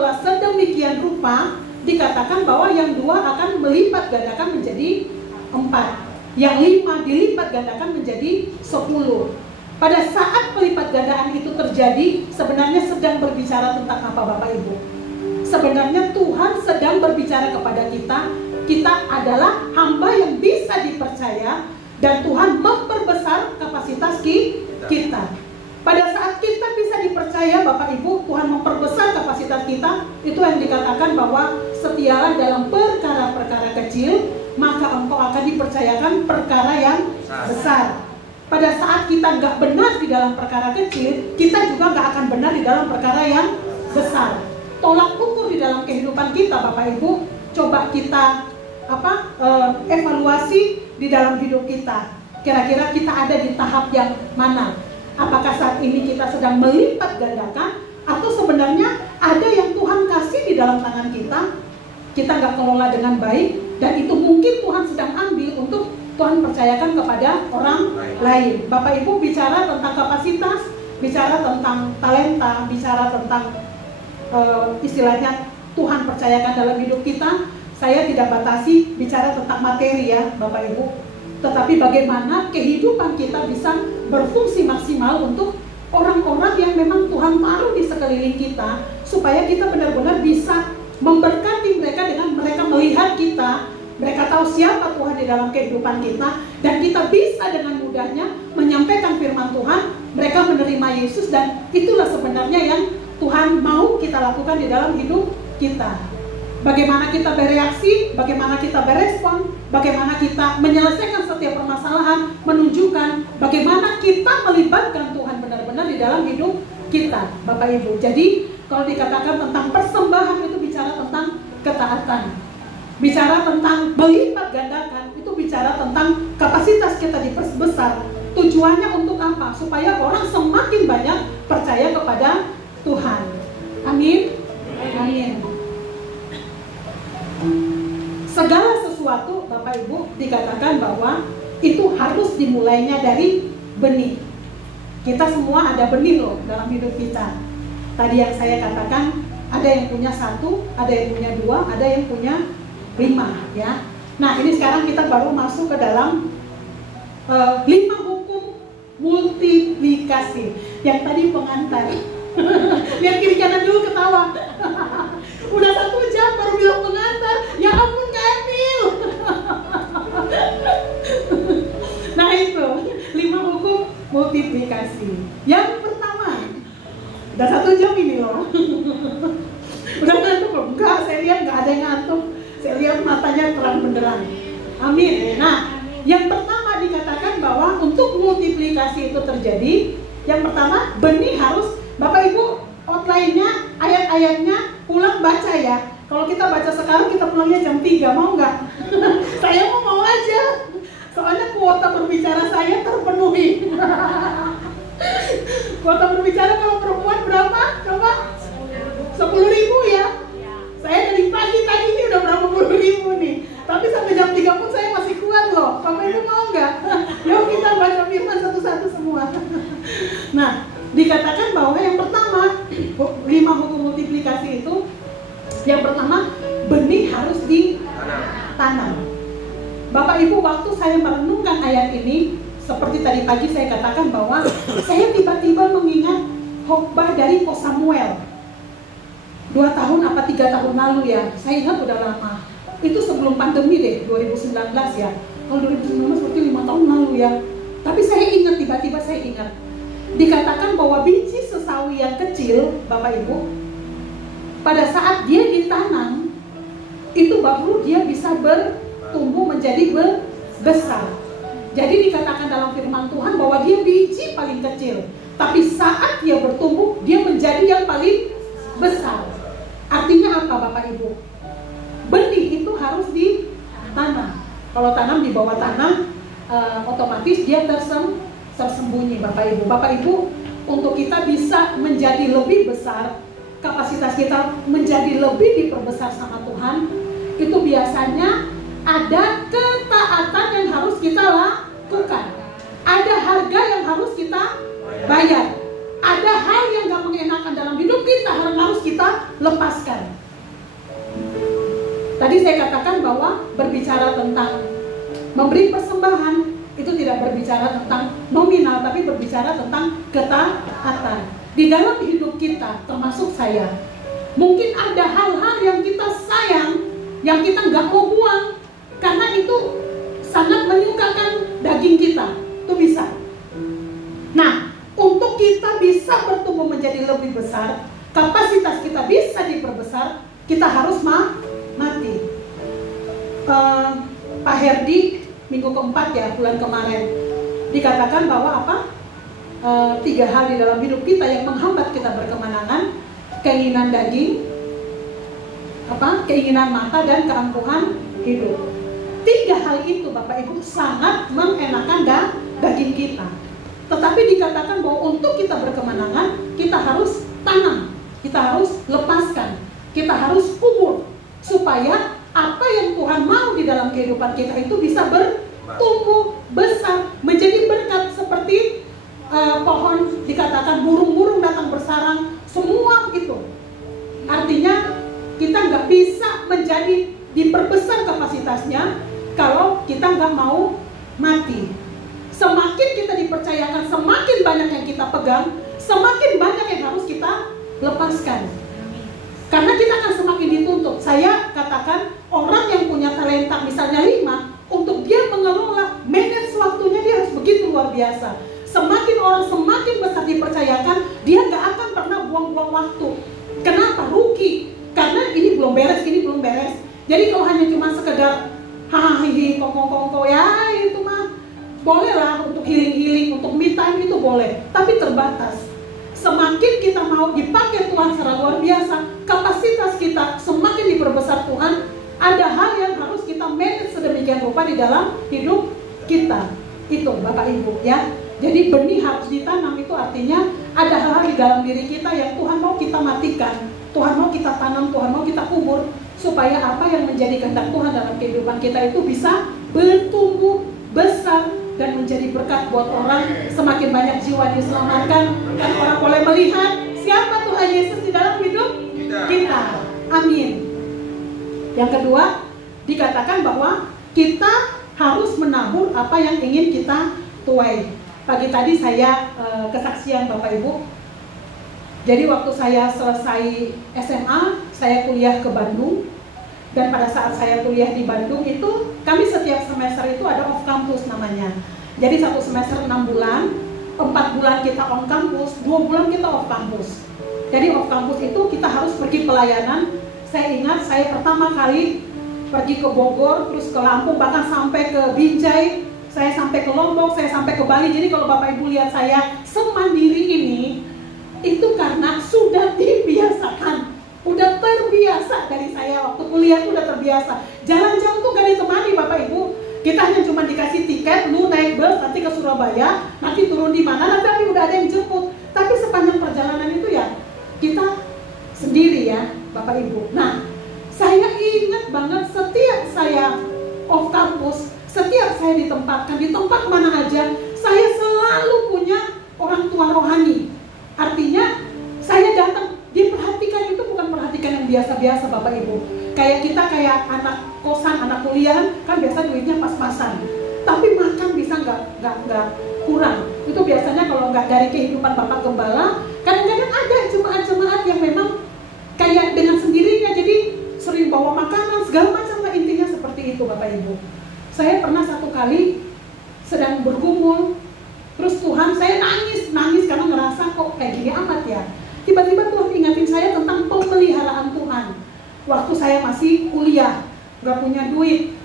rupa dikatakan bahwa yang 2 akan melipat gandakan menjadi 4, yang 5 dilipat gandakan menjadi 10. Pada saat pelipat gandaan itu terjadi, sebenarnya sedang berbicara tentang apa Bapak Ibu? Sebenarnya Tuhan sedang berbicara kepada kita. Kita adalah hamba yang bisa dipercaya dan Tuhan memperbesar kapasitas kita. Pada saat kita bisa dipercaya Bapak Ibu, Tuhan memperbesar kapasitas kita. Itu yang dikatakan bahwa setialah dalam perkara-perkara kecil, maka engkau akan dipercayakan perkara yang besar. Pada saat kita nggak benar di dalam perkara kecil, kita juga nggak akan benar di dalam perkara yang besar. Tolak ukur di dalam kehidupan kita Bapak Ibu, coba kita evaluasi di dalam hidup kita. Kira-kira kita ada di tahap yang mana? Apakah saat ini kita sedang melipat gandakan, atau sebenarnya ada yang Tuhan kasih di dalam tangan kita nggak kelola dengan baik, dan itu mungkin Tuhan sedang ambil untuk Tuhan percayakan kepada orang lain. Bapak Ibu bicara tentang kapasitas, bicara tentang talenta, bicara tentang istilahnya Tuhan percayakan dalam hidup kita. Saya tidak batasi bicara tentang materi ya Bapak Ibu, tetapi bagaimana kehidupan kita bisa berfungsi maksimal untuk orang-orang yang memang Tuhan taruh di sekeliling kita, supaya kita benar-benar bisa memberkati mereka dengan mereka melihat kita. Mereka tahu siapa Tuhan di dalam kehidupan kita, dan kita bisa dengan mudahnya menyampaikan firman Tuhan. Mereka menerima Yesus, dan itulah sebenarnya yang Tuhan mau kita lakukan di dalam hidup kita. Bagaimana kita bereaksi, bagaimana kita berespon, bagaimana kita menyelesaikan setiap permasalahan, menunjukkan bagaimana kita melibatkan Tuhan benar-benar di dalam hidup kita, Bapak Ibu. Jadi kalau dikatakan tentang persembahan, itu bicara tentang ketaatan. Bicara tentang melipat gandakan, itu bicara tentang kapasitas kita diperbesar. Tujuannya untuk apa? Supaya orang semakin banyak percaya kepada Tuhan. Amin. Amin. Segala sesuatu Bapak Ibu dikatakan bahwa itu harus dimulainya dari benih. Kita semua ada benih loh dalam hidup kita. Tadi yang saya katakan, ada yang punya 1, ada yang punya 2, ada yang punya 5 ya. Nah ini sekarang kita baru masuk ke dalam 5 hukum multiplikasi. Yang tadi pengantar lihat kiri kanan dulu ketawa. Udah 1 jam baru bilang pengantar. Ya ampun Kak Emil. Nah itu 5 hukum multiplikasi. Yang pertama, udah 1 jam ini loh. Udah ngantuk loh? Enggak, saya lihat nggak ada yang ngantuk. Saya lihat matanya terang benderang. Amin. Nah, yang pertama dikatakan bahwa untuk multiplikasi itu terjadi, yang pertama benih harus, Bapak Ibu outline-nya, ayat-ayatnya pulang baca ya. Kalau kita baca sekarang, kita pulangnya jam 3, mau nggak? Saya mau aja. Soalnya kuota berbicara saya terpenuhi. Kuota berbicara kalau perempuan berapa? Coba 10.000 ya. Saya dari pagi tadi ini udah berapa puluh ribu nih. Tapi sampai jam 3 pun saya masih kuat loh. Bapak Ibu mau nggak? Yuk kita baca firman satu-satu semua. Nah, dikatakan bahwa yang pertama 5 hukum multiplikasi itu, yang pertama benih harus ditanam. Bapak Ibu, waktu saya merenungkan ayat ini, seperti tadi pagi saya katakan bahwa saya tiba-tiba mengingat khotbah dari Ko Samuel 2 tahun apa 3 tahun lalu ya, saya ingat udah lama. Itu sebelum pandemi deh, 2019 ya. Kalau 2019 seperti 5 tahun lalu ya. Tapi saya ingat, tiba-tiba saya ingat. Dikatakan bahwa biji sesawi yang kecil, Bapak Ibu, pada saat dia ditanam, itu baru dia bisa bertumbuh menjadi besar. Jadi dikatakan dalam firman Tuhan bahwa dia biji paling kecil, tapi saat dia bertumbuh, dia menjadi yang paling besar. Artinya apa Bapak Ibu? Benih itu harus ditanam. Kalau tanam di bawah tanah, otomatis dia tersembunyi Bapak Ibu. Bapak Ibu, untuk kita bisa menjadi lebih besar, kapasitas kita menjadi lebih diperbesar sama Tuhan, itu biasanya ada ketaatan yang harus kita lakukan. Ada harga yang harus kita bayar. Ada hal yang gak mengenakan dalam hidup kita yang harus kita lepaskan. saya katakan bahwa berbicara tentang memberi persembahan itu tidak berbicara tentang nominal, tapi berbicara tentang ketaatan. Di dalam hidup kita, termasuk saya, mungkin ada hal-hal yang kita sayang, yang kita nggak mau buang, karena itu sangat menyukakan daging kita. Itu bisa. Nah, untuk kita bisa bertumbuh menjadi lebih besar, kapasitas kita bisa diperbesar, kita harus mati. Pak Herdi minggu keempat ya, bulan kemarin, dikatakan bahwa apa? 3 hal di dalam hidup kita yang menghambat kita berkemenangan: keinginan daging, keinginan mata, dan keangkuhan hidup. 3 hal itu Bapak Ibu sangat mengenakan daging kita. Tetapi dikatakan bahwa untuk kita berkemenangan, kita harus tanam, kita harus lepaskan, kita harus kubur, supaya apa yang Tuhan mau di dalam kehidupan kita itu bisa bertumbuh besar, menjadi berkat seperti pohon, dikatakan burung-burung datang bersarang, semua itu. Artinya kita nggak bisa menjadi diperbesar kapasitasnya kalau kita nggak mau mati. Semakin kita dipercayakan, semakin banyak yang kita pegang, semakin banyak yang harus kita lepaskan. Karena kita akan semakin dituntut. Saya katakan, orang yang punya talenta misalnya 5, untuk dia mengelola, manage waktunya, dia harus begitu luar biasa. Semakin orang semakin besar dipercayakan, dia nggak akan pernah buang-buang waktu. Kenapa? Rugi. Karena ini belum beres, ini belum beres. Jadi kalau hanya cuma sekedar hahaha, kongko ya itu mah boleh lah, untuk healing, untuk me time itu boleh, tapi terbatas. Semakin kita mau dipakai Tuhan secara luar biasa, kapasitas kita semakin diperbesar Tuhan. Ada hal yang harus kita manage sedemikian rupa di dalam hidup kita. Itu Bapak Ibu ya. Jadi benih harus ditanam, itu artinya ada hal-hal di dalam diri kita yang Tuhan mau kita matikan, Tuhan mau kita tanam, Tuhan mau kita kubur, supaya apa yang menjadi kehendak Tuhan dalam kehidupan kita itu bisa bertumbuh besar dan menjadi berkat buat orang. Semakin banyak jiwa diselamatkan, dan orang boleh melihat siapa Tuhan Yesus di dalam hidup kita. Amin. Yang kedua, dikatakan bahwa kita harus menabur apa yang ingin kita tuai. Pagi tadi saya kesaksian Bapak Ibu. Jadi waktu saya selesai SMA, saya kuliah ke Bandung. Dan pada saat saya kuliah di Bandung itu, kami setiap semester itu ada off campus namanya. Jadi 1 semester 6 bulan, 4 bulan kita on campus, 2 bulan kita off campus. Jadi off campus itu kita harus pergi pelayanan. Saya ingat saya pertama kali pergi ke Bogor, terus ke Lampung, bahkan sampai ke Binjai. Saya sampai ke Lombok, saya sampai ke Bali. Jadi kalau Bapak Ibu lihat saya semandiri ini, itu karena sudah dibiasakan, udah terbiasa dari saya waktu kuliah itu udah terbiasa. Jalan jauh tuh gak ditemani Bapak Ibu. Kita hanya cuma dikasih tiket, lu naik bus nanti ke Surabaya, nanti turun di mana, nanti udah ada yang jemput. Tapi sepanjang perjalanan itu ya kita sendiri ya Bapak Ibu. Nah, saya ingat banget setiap saya off campus, setiap saya ditempatkan di tempat mana aja, saya selalu punya orang tua rohani. Artinya saya datang, diperhatikan itu bukan perhatikan yang biasa-biasa Bapak Ibu. Kayak kita kayak anak kosan, anak kuliah kan biasa duitnya pas-pasan. Tapi makan bisa nggak kurang. Itu biasanya kalau nggak dari kehidupan Bapak Gembala, kadang-kadang ada jemaat-jemaat yang memang kayak dengan sendirinya, jadi sering bawa makanan segala macam lah, intinya seperti itu Bapak Ibu. Saya pernah satu kali sedang bergumul, terus Tuhan, saya nangis karena ngerasa kok kayak gini amat ya. Tiba-tiba Tuhan ingatin saya tentang pemeliharaan Tuhan. Waktu saya masih kuliah, gak punya duit,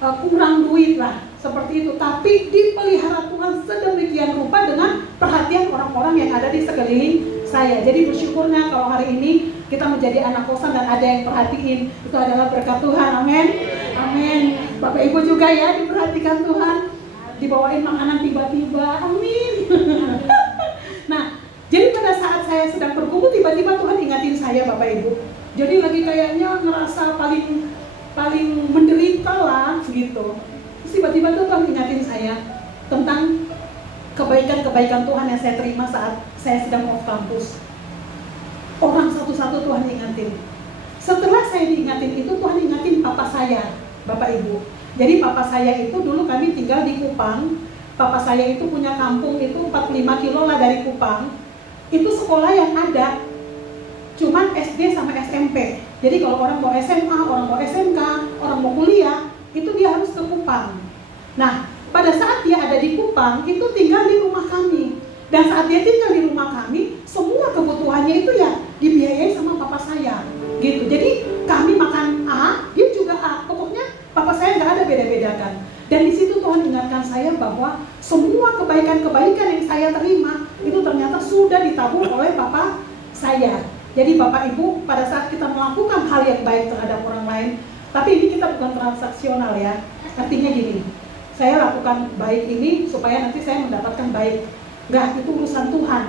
kurang duit lah, seperti itu. Tapi dipelihara Tuhan sedemikian rupa dengan perhatian orang-orang yang ada di sekeliling saya. Jadi bersyukurnya kalau hari ini kita menjadi anak kosan dan ada yang perhatiin, itu adalah berkat Tuhan. Amin. Amin. Bapak Ibu juga ya diperhatikan Tuhan, dibawain makanan tiba-tiba. Amin. Nah, jadi pada saat saya sedang bergumul, tiba-tiba Tuhan ingatin saya Bapak Ibu. Jadi lagi kayaknya ngerasa paling menderita lah gitu. Terus tiba-tiba Tuhan ingatin saya tentang kebaikan-kebaikan Tuhan yang saya terima saat saya sedang off campus. Orang satu-satu Tuhan ingatin. Setelah saya diingatin itu, Tuhan ingatin papa saya, Bapak Ibu. Jadi papa saya itu dulu kami tinggal di Kupang. Papa saya itu punya kampung itu 45 kilo lah dari Kupang. Itu sekolah yang ada cuman SD sama SMP. Jadi kalau orang mau SMA, orang mau SMK, orang mau kuliah, itu dia harus ke Kupang. Nah, pada saat dia ada di Kupang, itu tinggal di rumah kami. Dan saat dia tinggal di rumah kami, semua kebutuhannya itu ya dibiayai sama papa saya. Gitu. Jadi kami makan A, dia juga A. Pokoknya papa saya nggak ada beda-bedakan. Dan di situ Tuhan ingatkan saya bahwa semua kebaikan-kebaikan yang saya terima itu ternyata sudah ditabung oleh papa saya. Jadi Bapak Ibu, pada saat kita melakukan hal yang baik terhadap orang lain, tapi ini kita bukan transaksional ya. Artinya gini, saya lakukan baik ini supaya nanti saya mendapatkan baik. Enggak, itu urusan Tuhan.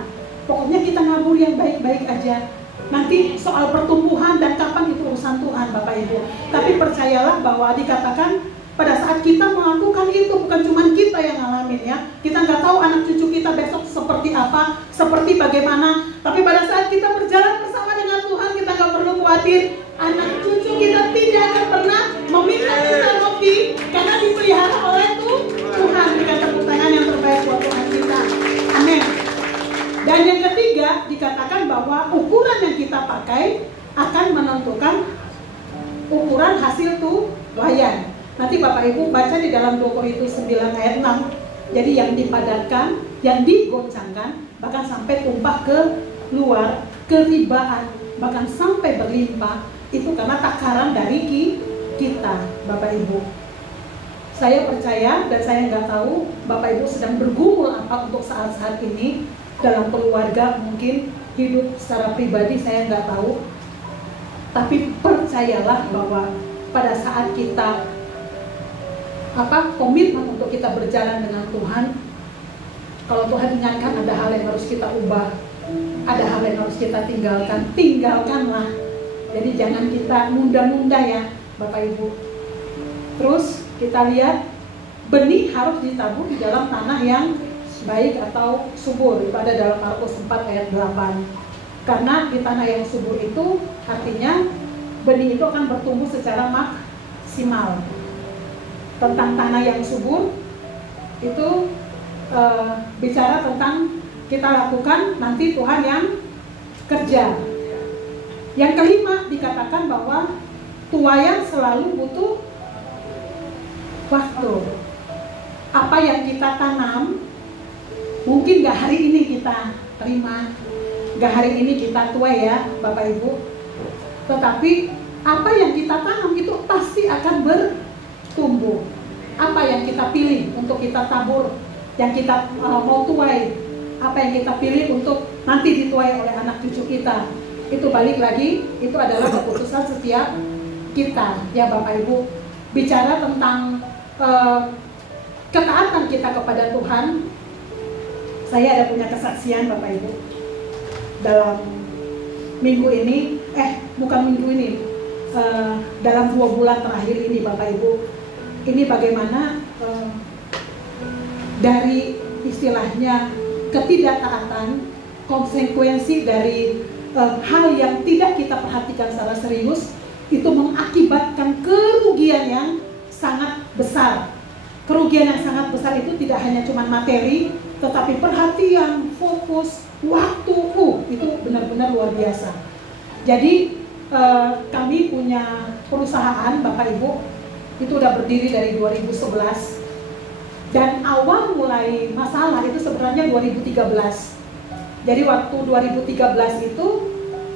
Pokoknya kita nabur yang baik-baik aja. Nanti soal pertumbuhan dan kapan itu urusan Tuhan Bapak Ibu. Tapi percayalah bahwa dikatakan pada saat kita melakukan itu, bukan cuma kita yang ngalamin ya. Kita nggak tahu anak cucu kita besok seperti apa, seperti bagaimana. Tapi pada saat kita berjalan bersama dengan Tuhan, kita nggak perlu khawatir. Anak cucu kita tidak akan pernah meminta roti, karena dipelihara oleh Tuhan. Dengan tepuk tangan yang terbaik buat Tuhan kita. Amin. Dan yang ketiga, dikatakan bahwa ukuran yang kita pakai akan menentukan ukuran hasil tuayan. Nanti Bapak Ibu baca di dalam 2 Korintus 9 ayat 6. Jadi yang dipadatkan, yang digoncangkan, bahkan sampai tumpah ke luar, keribaan, bahkan sampai berlimpah, itu karena takaran dari kita, Bapak Ibu. Saya percaya dan saya nggak tahu Bapak Ibu sedang bergumul apa untuk saat-saat ini dalam keluarga, mungkin hidup secara pribadi saya nggak tahu. Tapi percayalah bahwa pada saat kita komitmen untuk kita berjalan dengan Tuhan, kalau Tuhan ingatkan ada hal yang harus kita ubah, ada hal yang harus kita tinggalkan, tinggalkanlah. Jadi jangan kita nunda-nunda ya Bapak Ibu. Terus kita lihat benih harus ditabur di dalam tanah yang baik atau subur. Itu ada dalam Markus 4 ayat 8. Karena di tanah yang subur itu artinya benih itu akan bertumbuh secara maksimal. Tentang tanah yang subur itu bicara tentang kita lakukan, nanti Tuhan yang kerja. Yang kelima dikatakan bahwa tuayan selalu butuh waktu. Apa yang kita tanam mungkin gak hari ini kita terima, gak hari ini kita tuai ya Bapak Ibu, tetapi apa yang kita tanam itu pasti akan bertumbuh. Apa yang kita pilih untuk kita tabur, yang kita mau tuai, apa yang kita pilih untuk nanti dituai oleh anak cucu kita, itu balik lagi, itu adalah keputusan setiap kita ya Bapak Ibu. Bicara tentang ketaatan kita kepada Tuhan, saya ada punya kesaksian Bapak Ibu dalam minggu ini, bukan minggu ini, dalam 2 bulan terakhir ini Bapak Ibu. Ini bagaimana dari istilahnya ketidaktaatan, konsekuensi dari hal yang tidak kita perhatikan secara serius, itu mengakibatkan kerugian yang sangat besar. Kerugian yang sangat besar itu tidak hanya cuma materi, tetapi perhatian, fokus, waktu, itu benar-benar luar biasa. Jadi kami punya perusahaan Bapak Ibu, itu udah berdiri dari 2011, dan awal mulai masalah itu sebenarnya 2013. Jadi waktu 2013 itu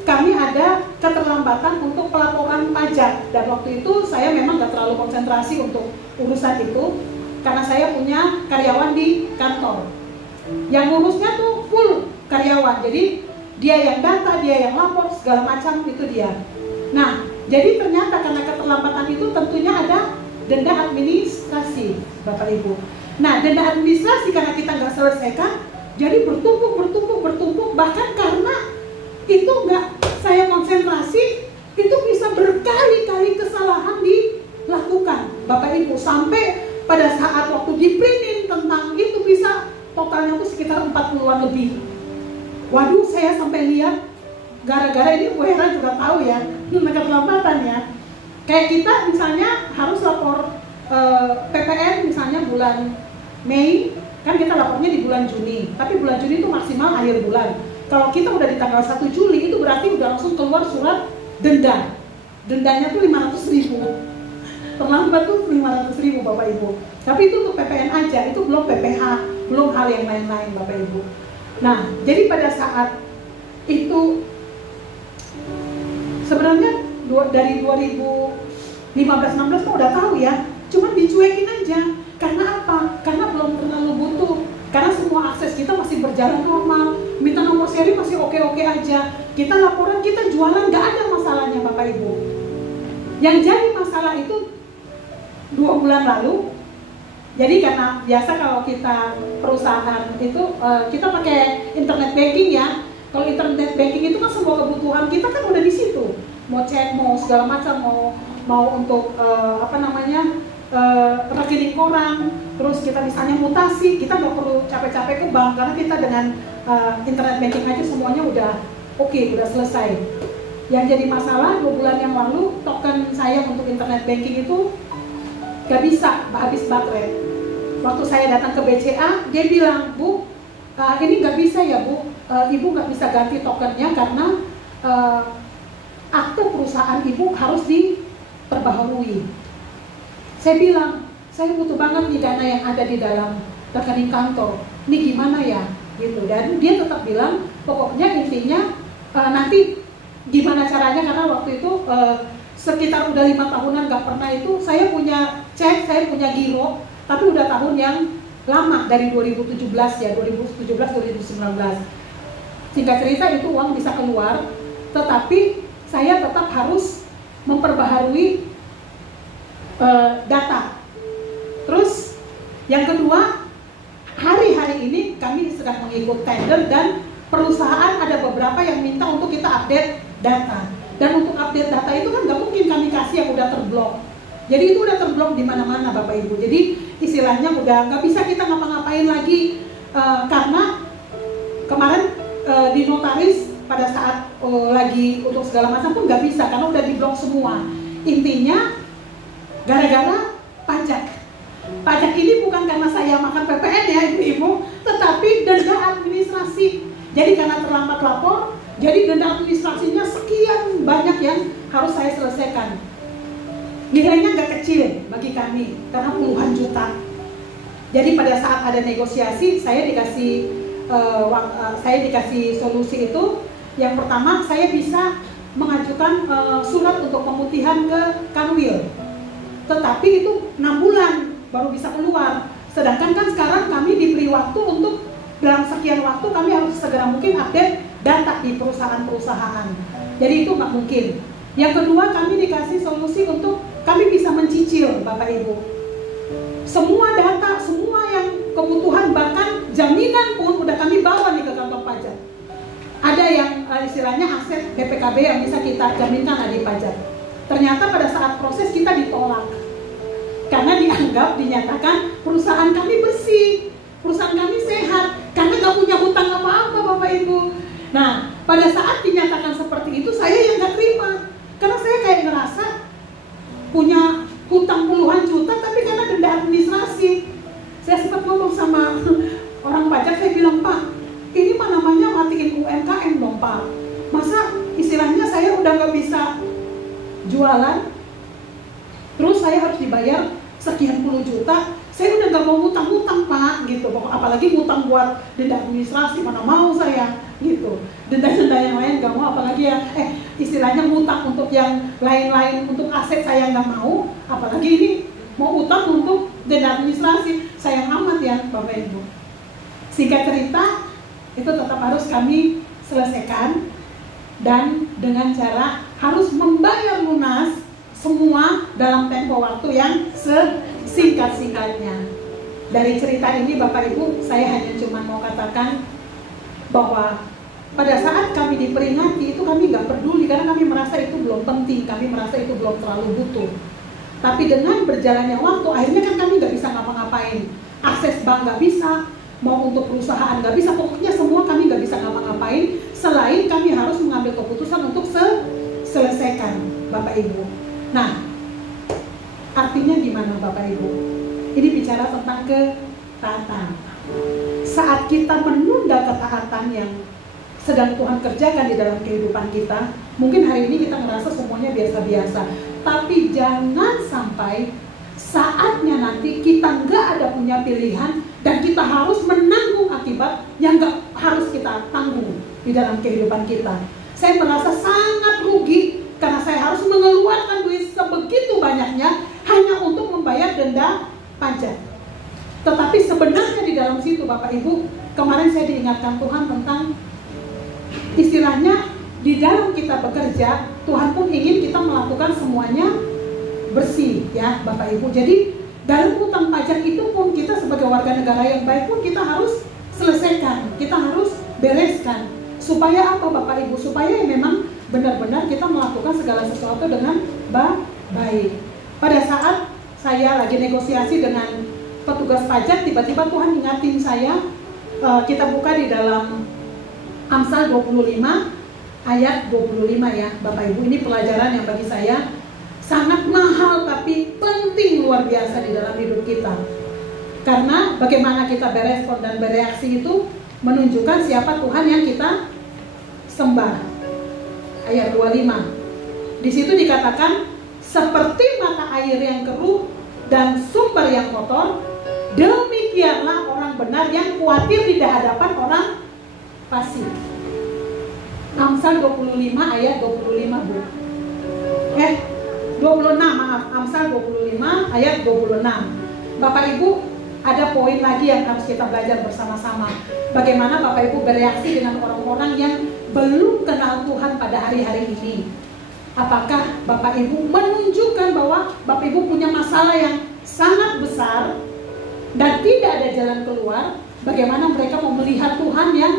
kami ada keterlambatan untuk pelaporan pajak, dan waktu itu saya memang gak terlalu konsentrasi untuk urusan itu karena saya punya karyawan di kantor yang ngurusnya tuh full karyawan. Jadi dia yang data, dia yang lapor, segala macam itu dia. Nah, jadi ternyata karena keterlambatan itu tentunya ada denda administrasi Bapak Ibu. Nah, denda administrasi karena kita nggak selesaikan, jadi bertumpuk, bahkan karena itu nggak saya konsentrasi, itu bisa berkali-kali kesalahan dilakukan Bapak Ibu. Sampai pada saat waktu di-printin tentang itu bisa totalnya tuh sekitar 40-an lebih. Waduh, saya sampai lihat gara-gara ini Bu Hera juga tahu ya, keterlambatan ya. Kayak kita misalnya harus lapor PPN misalnya bulan Mei, kan kita lapornya di bulan Juni, tapi bulan Juni itu maksimal akhir bulan. Kalau kita udah di tanggal 1 Juli itu berarti udah langsung keluar surat denda. Dendanya tuh 500.000. Terlambat tuh 500.000 Bapak Ibu. Tapi itu untuk PPN aja, itu belum PPH, belum hal yang lain-lain Bapak Ibu. Nah, jadi pada saat itu sebenarnya dari 2015-16 kan udah tahu ya, cuman dicuekin aja. Karena apa? Karena belum terlalu butuh. Karena semua akses kita masih berjalan normal, minta nomor seri masih oke-oke aja. Kita laporan, kita jualan, nggak ada masalahnya Bapak Ibu. Yang jadi masalah itu 2 bulan lalu. Jadi karena biasa kalau kita perusahaan itu kita pakai internet banking ya. Kalau internet banking itu kan semua kebutuhan kita kan udah di situ. Mau cek, mau segala macam, mau untuk rekening koran, terus kita misalnya mutasi, kita nggak perlu capek-capek ke bank karena kita dengan internet banking aja semuanya udah oke, udah selesai. Yang jadi masalah 2 bulan yang lalu token saya untuk internet banking itu nggak bisa, habis baterai. Waktu saya datang ke BCA, dia bilang, Bu, ini nggak bisa ya Bu, Ibu nggak bisa ganti tokennya karena akte perusahaan Ibu harus diperbaharui. Saya bilang, saya butuh banget nih dana yang ada di dalam rekening kantor. Ini gimana ya? Gitu. Dan dia tetap bilang, pokoknya intinya nanti gimana caranya, karena waktu itu sekitar udah 5 tahunan nggak pernah itu. Saya punya cek, saya punya giro, tapi udah tahun yang lama dari 2017 ya, 2017-2019. Singkat cerita itu uang bisa keluar, tetapi saya tetap harus memperbaharui data. Terus yang kedua, hari-hari ini kami sedang mengikut tender dan perusahaan ada beberapa yang minta untuk kita update data. Dan untuk update data itu kan nggak mungkin kami kasih yang udah terblok. Jadi itu udah terblok di mana-mana Bapak Ibu. Jadi istilahnya udah nggak bisa kita ngapa-ngapain lagi karena kemarin di notaris pada saat lagi untuk segala macam pun nggak bisa karena udah diblok semua. Intinya gara-gara pajak. Pajak ini bukan karena saya makan PPN ya Ibu-Ibu, tetapi denda administrasi. Jadi karena terlambat lapor, jadi denda administrasinya sekian banyak yang harus saya selesaikan. Nilainya nggak kecil bagi kami, karena puluhan juta. Jadi pada saat ada negosiasi, saya dikasih solusi itu. Yang pertama, saya bisa mengajukan surat untuk pemutihan ke Kanwil. Tetapi itu 6 bulan baru bisa keluar. Sedangkan kan sekarang kami diberi waktu untuk dalam sekian waktu kami harus segera mungkin update data di perusahaan-perusahaan. Jadi itu nggak mungkin. Yang kedua, kami dikasih solusi untuk kami bisa mencicil Bapak Ibu. Semua data, semua yang kebutuhan, bahkan jaminan pun udah kami bawa nih ke kantor pajak. Ada yang istilahnya aset BPKB yang bisa kita jaminkan di pajak. Ternyata pada saat proses kita ditolak. Karena dinyatakan perusahaan kami bersih, perusahaan kami sehat, karena nggak punya hutang apa-apa Bapak Ibu. Nah, pada saat dinyatakan seperti itu, saya yang nggak terima. Karena saya kayak ngerasa punya hutang puluhan juta, tapi karena denda administrasi. Saya sempat ngomong sama orang pajak, saya bilang, Pak, ini mah namanya matiin UMKM dong Pak. Masa istilahnya saya udah nggak bisa jualan, terus saya harus dibayar sekian puluh juta, saya udah nggak mau hutang-hutang Pak, gitu. Apalagi hutang buat denda administrasi, mana mau saya, gitu. Denda-denda yang lain nggak mau, apalagi ya, istilahnya hutang untuk yang lain-lain, untuk aset saya nggak mau, apalagi ini mau hutang untuk denda administrasi, sayang amat ya Bapak Ibu. Singkat cerita, itu tetap harus kami selesaikan, dan dengan cara harus membayar lunas semua dalam tempo waktu yang sesingkat-singkatnya. Dari cerita ini Bapak Ibu, saya hanya cuma mau katakan bahwa pada saat kami diperingati itu kami nggak peduli karena kami merasa itu belum penting, kami merasa itu belum terlalu butuh. Tapi dengan berjalannya waktu, akhirnya kan kami nggak bisa ngapa-ngapain. Akses bank nggak bisa, mau untuk perusahaan nggak bisa, pokoknya semua kami nggak bisa ngapa-ngapain selain kami harus mengambil keputusan untuk selesaikan Bapak Ibu. Nah, Artinya gimana Bapak Ibu? Ini bicara tentang ketaatan. Saat kita menunda ketaatan yang sedang Tuhan kerjakan di dalam kehidupan kita, mungkin hari ini kita merasa semuanya biasa-biasa, tapi jangan sampai saatnya nanti kita nggak ada punya pilihan dan kita harus menanggung akibat yang nggak harus kita tanggung di dalam kehidupan kita. Saya merasa sangat rugi karena saya harus mengeluarkan duit sebegitu banyaknya hanya untuk membayar denda pajak. Tetapi sebenarnya di dalam situ Bapak Ibu, kemarin saya diingatkan Tuhan tentang istilahnya di dalam kita bekerja, Tuhan pun ingin kita melakukan semuanya bersih ya Bapak Ibu. Jadi dalam hutang pajak itu pun kita sebagai warga negara yang baik pun kita harus selesaikan, kita harus bereskan. Supaya apa Bapak Ibu? Supaya memang benar-benar kita melakukan segala sesuatu dengan baik. Pada saat saya lagi negosiasi dengan petugas pajak, tiba-tiba Tuhan ingatin saya, kita buka di dalam Amsal 25 ayat 25 ya Bapak Ibu. Ini pelajaran yang bagi saya sangat mahal tapi penting luar biasa di dalam hidup kita. Karena bagaimana kita berespon dan bereaksi itu menunjukkan siapa Tuhan yang kita sembah. Ayat 25. Di situ dikatakan, seperti mata air yang keruh dan sumber yang kotor, demikianlah orang benar yang khawatir di hadapan orang fasik. Amsal 25 ayat 25 Bu. 26 maaf, Amsal 25 ayat 26. Bapak Ibu, ada poin lagi yang harus kita belajar bersama-sama. Bagaimana Bapak Ibu bereaksi dengan orang-orang yang belum kenal Tuhan pada hari-hari ini. Apakah Bapak Ibu menunjukkan bahwa Bapak Ibu punya masalah yang sangat besar dan tidak ada jalan keluar? Bagaimana mereka mau melihat Tuhan yang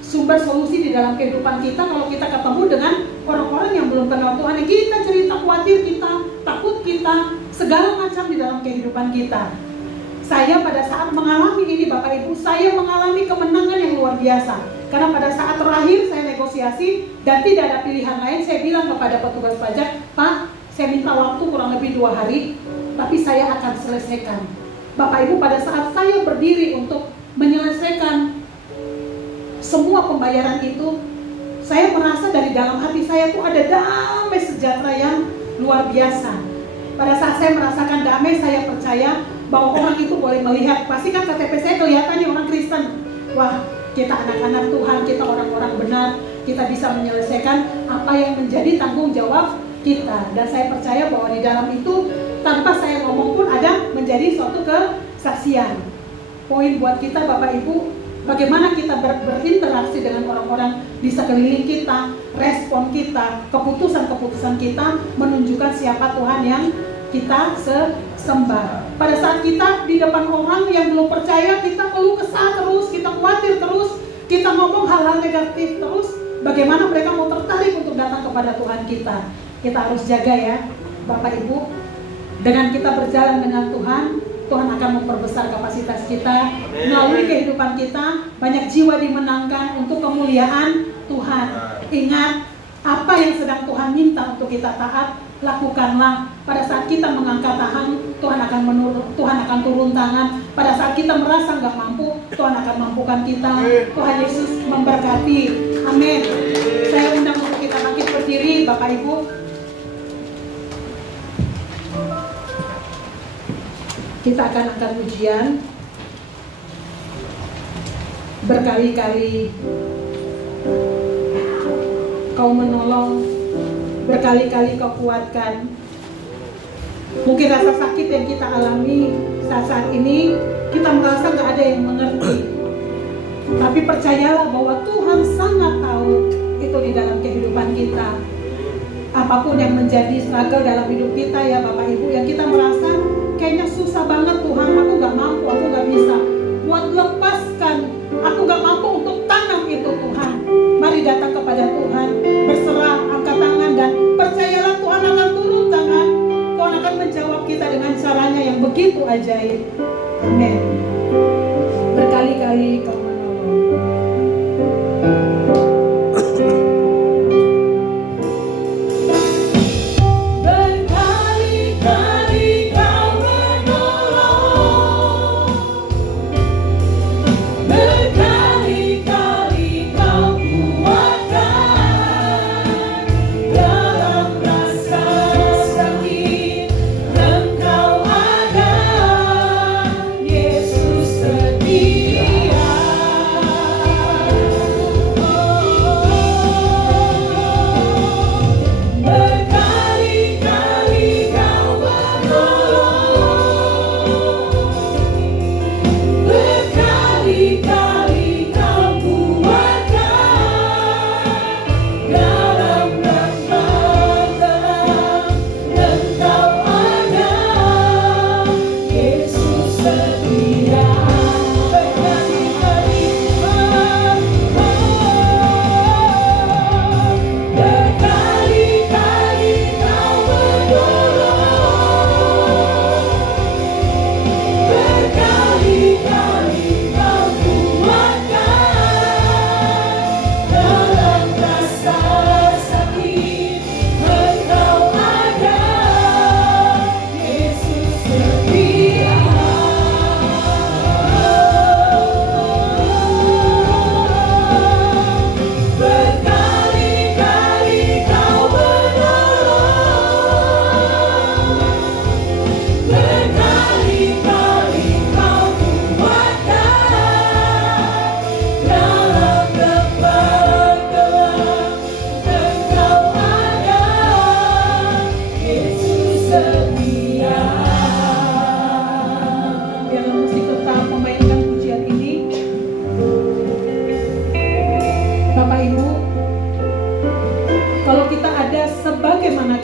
sumber solusi di dalam kehidupan kita kalau kita ketemu dengan orang-orang yang belum kenal Tuhan, yang kita cerita khawatir kita, takut kita, segala macam di dalam kehidupan kita. Saya pada saat mengalami ini Bapak Ibu, saya mengalami kemenangan yang luar biasa. Karena pada saat terakhir saya negosiasi dan tidak ada pilihan lain, saya bilang kepada petugas pajak, Pak, saya minta waktu kurang lebih 2 hari, tapi saya akan selesaikan. Bapak Ibu, pada saat saya berdiri untuk menyelesaikan semua pembayaran itu, saya merasa dari dalam hati saya tuh ada damai sejahtera yang luar biasa. Pada saat saya merasakan damai, saya percaya bahwa orang itu boleh melihat. Pasti kan KTP saya kelihatannya orang Kristen. Wah, kita anak-anak Tuhan, kita orang-orang benar, kita bisa menyelesaikan apa yang menjadi tanggung jawab kita. Dan saya percaya bahwa di dalam itu, tanpa saya ngomong pun ada menjadi suatu kesaksian. Poin buat kita Bapak Ibu, bagaimana kita berinteraksi dengan orang-orang di sekeliling kita, respon kita, keputusan-keputusan kita menunjukkan siapa Tuhan yang kita sembah. Pada saat kita di depan orang yang belum percaya, kita keluh kesah terus, kita khawatir terus, kita ngomong hal-hal negatif terus, bagaimana mereka mau tertarik untuk datang kepada Tuhan kita? Kita harus jaga ya Bapak Ibu. Dengan kita berjalan dengan Tuhan, Tuhan akan memperbesar kapasitas kita. Melalui kehidupan kita, banyak jiwa dimenangkan untuk kemuliaan Tuhan. Ingat, apa yang sedang Tuhan minta untuk kita taat, lakukanlah. Pada saat kita mengangkat tangan, Tuhan akan turun tangan. Pada saat kita merasa nggak mampu, Tuhan akan mampukan kita. Tuhan Yesus memberkati. Amin. Saya undang untuk kita bangkit berdiri, Bapak Ibu. Kita akan angkat pujian. Berkali-kali Kau menolong, berkali-kali Kau kuatkan. Mungkin rasa sakit yang kita alami saat ini, kita merasa gak ada yang mengerti. Tapi percayalah bahwa Tuhan sangat tahu itu di dalam kehidupan kita. Apapun yang menjadi struggle dalam hidup kita ya Bapak Ibu, yang kita merasa kayaknya susah banget Tuhan, aku gak mampu, aku gak bisa buat lepaskan, aku gak mampu untuk tanam itu Tuhan. Mari datang kepada Tuhan, berserah, angkat tangan, dan percayalah Tuhan akan turun tangan. Tuhan akan menjawab kita dengan caranya yang begitu ajaib. Amin. Berkali-kali Kau menolong. Berkali-kali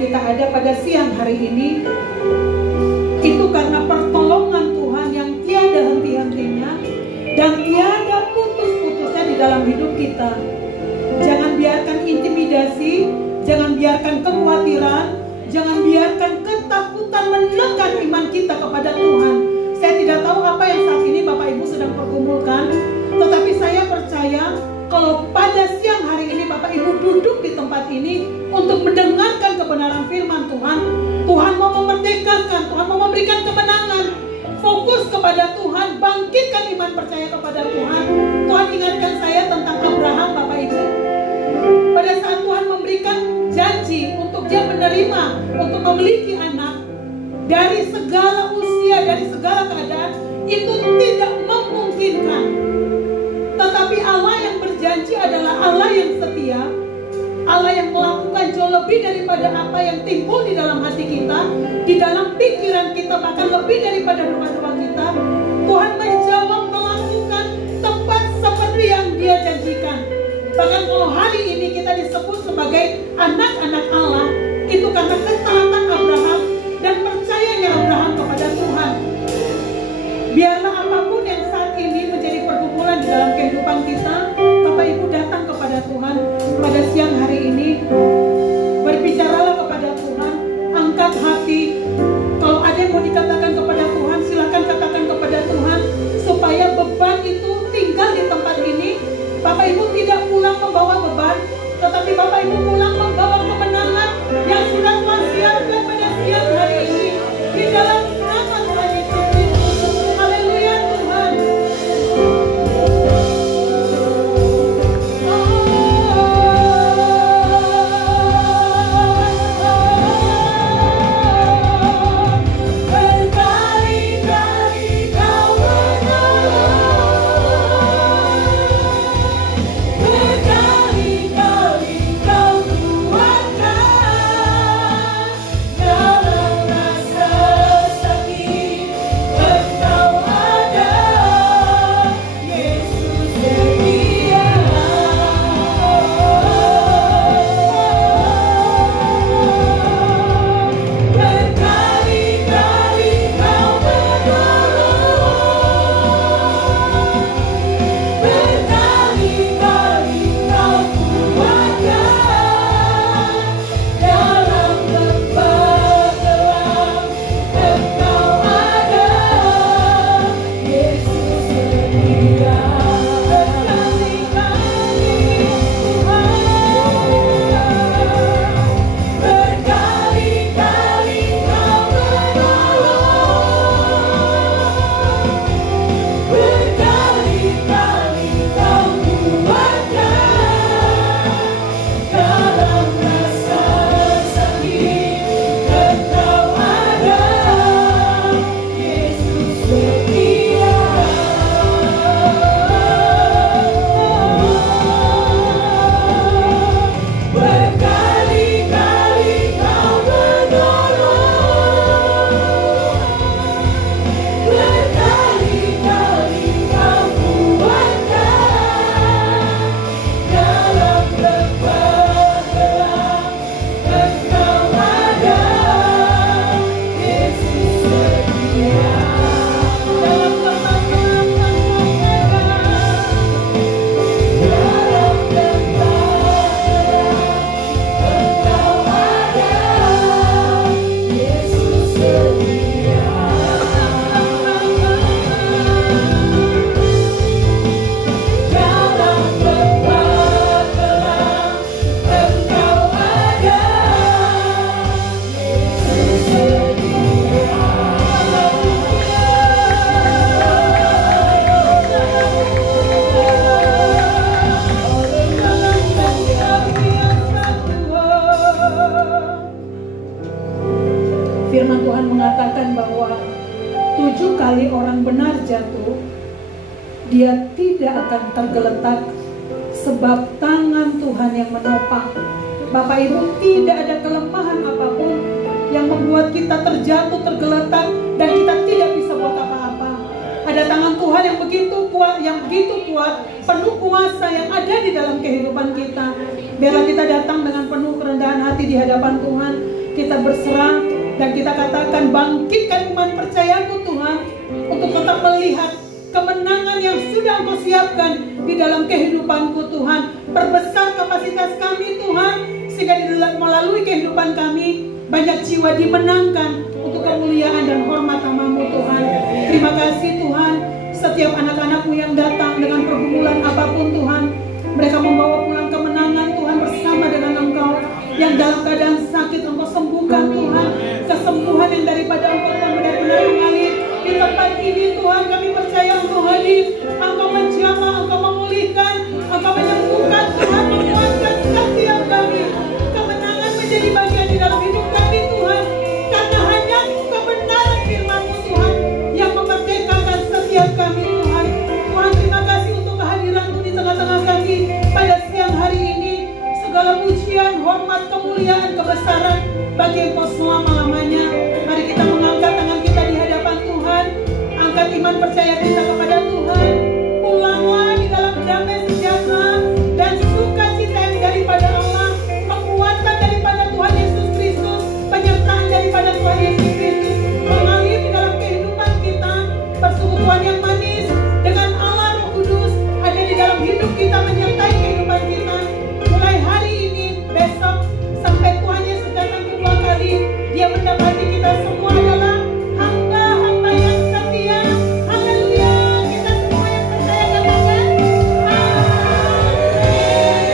kita ada pada siang hari ini, itu karena pertolongan Tuhan yang tiada henti-hentinya dan tiada putus-putusnya di dalam hidup kita. Jangan biarkan intimidasi, jangan biarkan kekhawatiran, jangan biarkan ketakutan menekan iman kita kepada Tuhan. Saya tidak tahu apa yang saat ini Bapak Ibu sedang pergumulkan, tetapi saya percaya kalau pada siang hari ini Bapak Ibu duduk di tempat ini untuk mendengarkan kebenaran firman Tuhan, Tuhan mau memerdekakan, Tuhan mau memberikan kemenangan. Fokus kepada Tuhan, bangkitkan iman percaya kepada Tuhan. Tuhan ingatkan saya tentang Abraham, Bapak Ibu. Pada saat Tuhan memberikan janji untuk dia menerima, untuk memiliki anak, dari segala usia, dari segala keadaan, itu tidak memungkinkan. Tetapi Allah yang berjanji adalah Allah yang setia, Allah yang melakukan jauh lebih daripada apa yang timbul di dalam hati kita, di dalam pikiran kita, bahkan lebih daripada doa-doa kita. Tuhan menjawab, melakukan tepat seperti yang Dia janjikan. Bahkan kalau hari ini kita disebut sebagai anak-anak Allah, itu karena ketaatan Abraham dan percayanya Abraham kepada Tuhan. Biarlah apapun yang saat ini menjadi pergumulan di dalam kehidupan kita, Bapak Ibu datang kepada Tuhan pada siang hari ini. Berbicaralah kepada Tuhan, angkat hati. Kalau ada yang mau dikatakan kepada Tuhan, silakan katakan kepada Tuhan, supaya beban itu tinggal di tempat ini. Bapak Ibu tidak pulang membawa beban, tetapi Bapak Ibu pulang membawa kemenangan yang sudah Tuhan siapkan pada siang hari ini di dalam nama Tuhan Yesus Kristus. Haleluya Tuhan. Firman Tuhan mengatakan bahwa 7 kali orang benar jatuh, dia tidak akan tergeletak sebab tangan Tuhan yang menopang. Bapak Ibu, tidak ada kelemahan apapun yang membuat kita terjatuh, tergeletak, dan kita tidak bisa buat apa-apa. Ada tangan Tuhan yang begitu kuat, penuh kuasa yang ada di dalam kehidupan kita. Biarlah kita datang dengan penuh kerendahan hati di hadapan Tuhan. berserah dan kita katakan, bangkitkan iman percayaku Tuhan, untuk tetap melihat kemenangan yang sudah Engkau siapkan di dalam kehidupanku Tuhan. Perbesar kapasitas kami Tuhan, sehingga melalui kehidupan kami banyak jiwa dimenangkan untuk kemuliaan dan hormat nama-Mu Tuhan. Terima kasih Tuhan, setiap anak-anak-Mu yang datang dengan pergumulan apapun Tuhan, mereka membawa pulang kemenangan Tuhan bersama dengan Engkau. Yang dalam keadaan sakit Engkau sembuhkan Tuhan, kesembuhan yang daripada Engkau Tuhan benar-benar mengalir di tempat ini Tuhan. Kami percaya Engkau hadir, Engkau menjamah, Engkau memulihkan, Engkau menyembuhkan Tuhan, menguatkan setiap kami. Kemenangan menjadi bagian di dalam hidup kami Tuhan, karena hanya kebenaran firman-Mu Tuhan yang memerdekakan setiap kami Tuhan. Tuhan, terima kasih untuk kehadiran-Mu di tengah-tengah kami pada siang hari ini. Segala pujian, hormat, kemuliaan, kebesaran bagi Engkau selama-lamanya. Mari kita mengangkat tangan kita di hadapan Tuhan, angkat iman percaya kita kepada Tuhan. Pulanglah di dalam damai sejahtera dan sukacita yang daripada Allah, kekuatan daripada Tuhan Yesus Kristus, penyertaan daripada Tuhan Yesus Kristus mengalir di dalam kehidupan kita. Persekutuan yang manis dengan Allah Roh Kudus ada di dalam hidup kita, menyertai kehidupan kita. Mulai hari ini, besok, sampai Tuhan Yesus datang kedua kali, Dia mendapati kita semua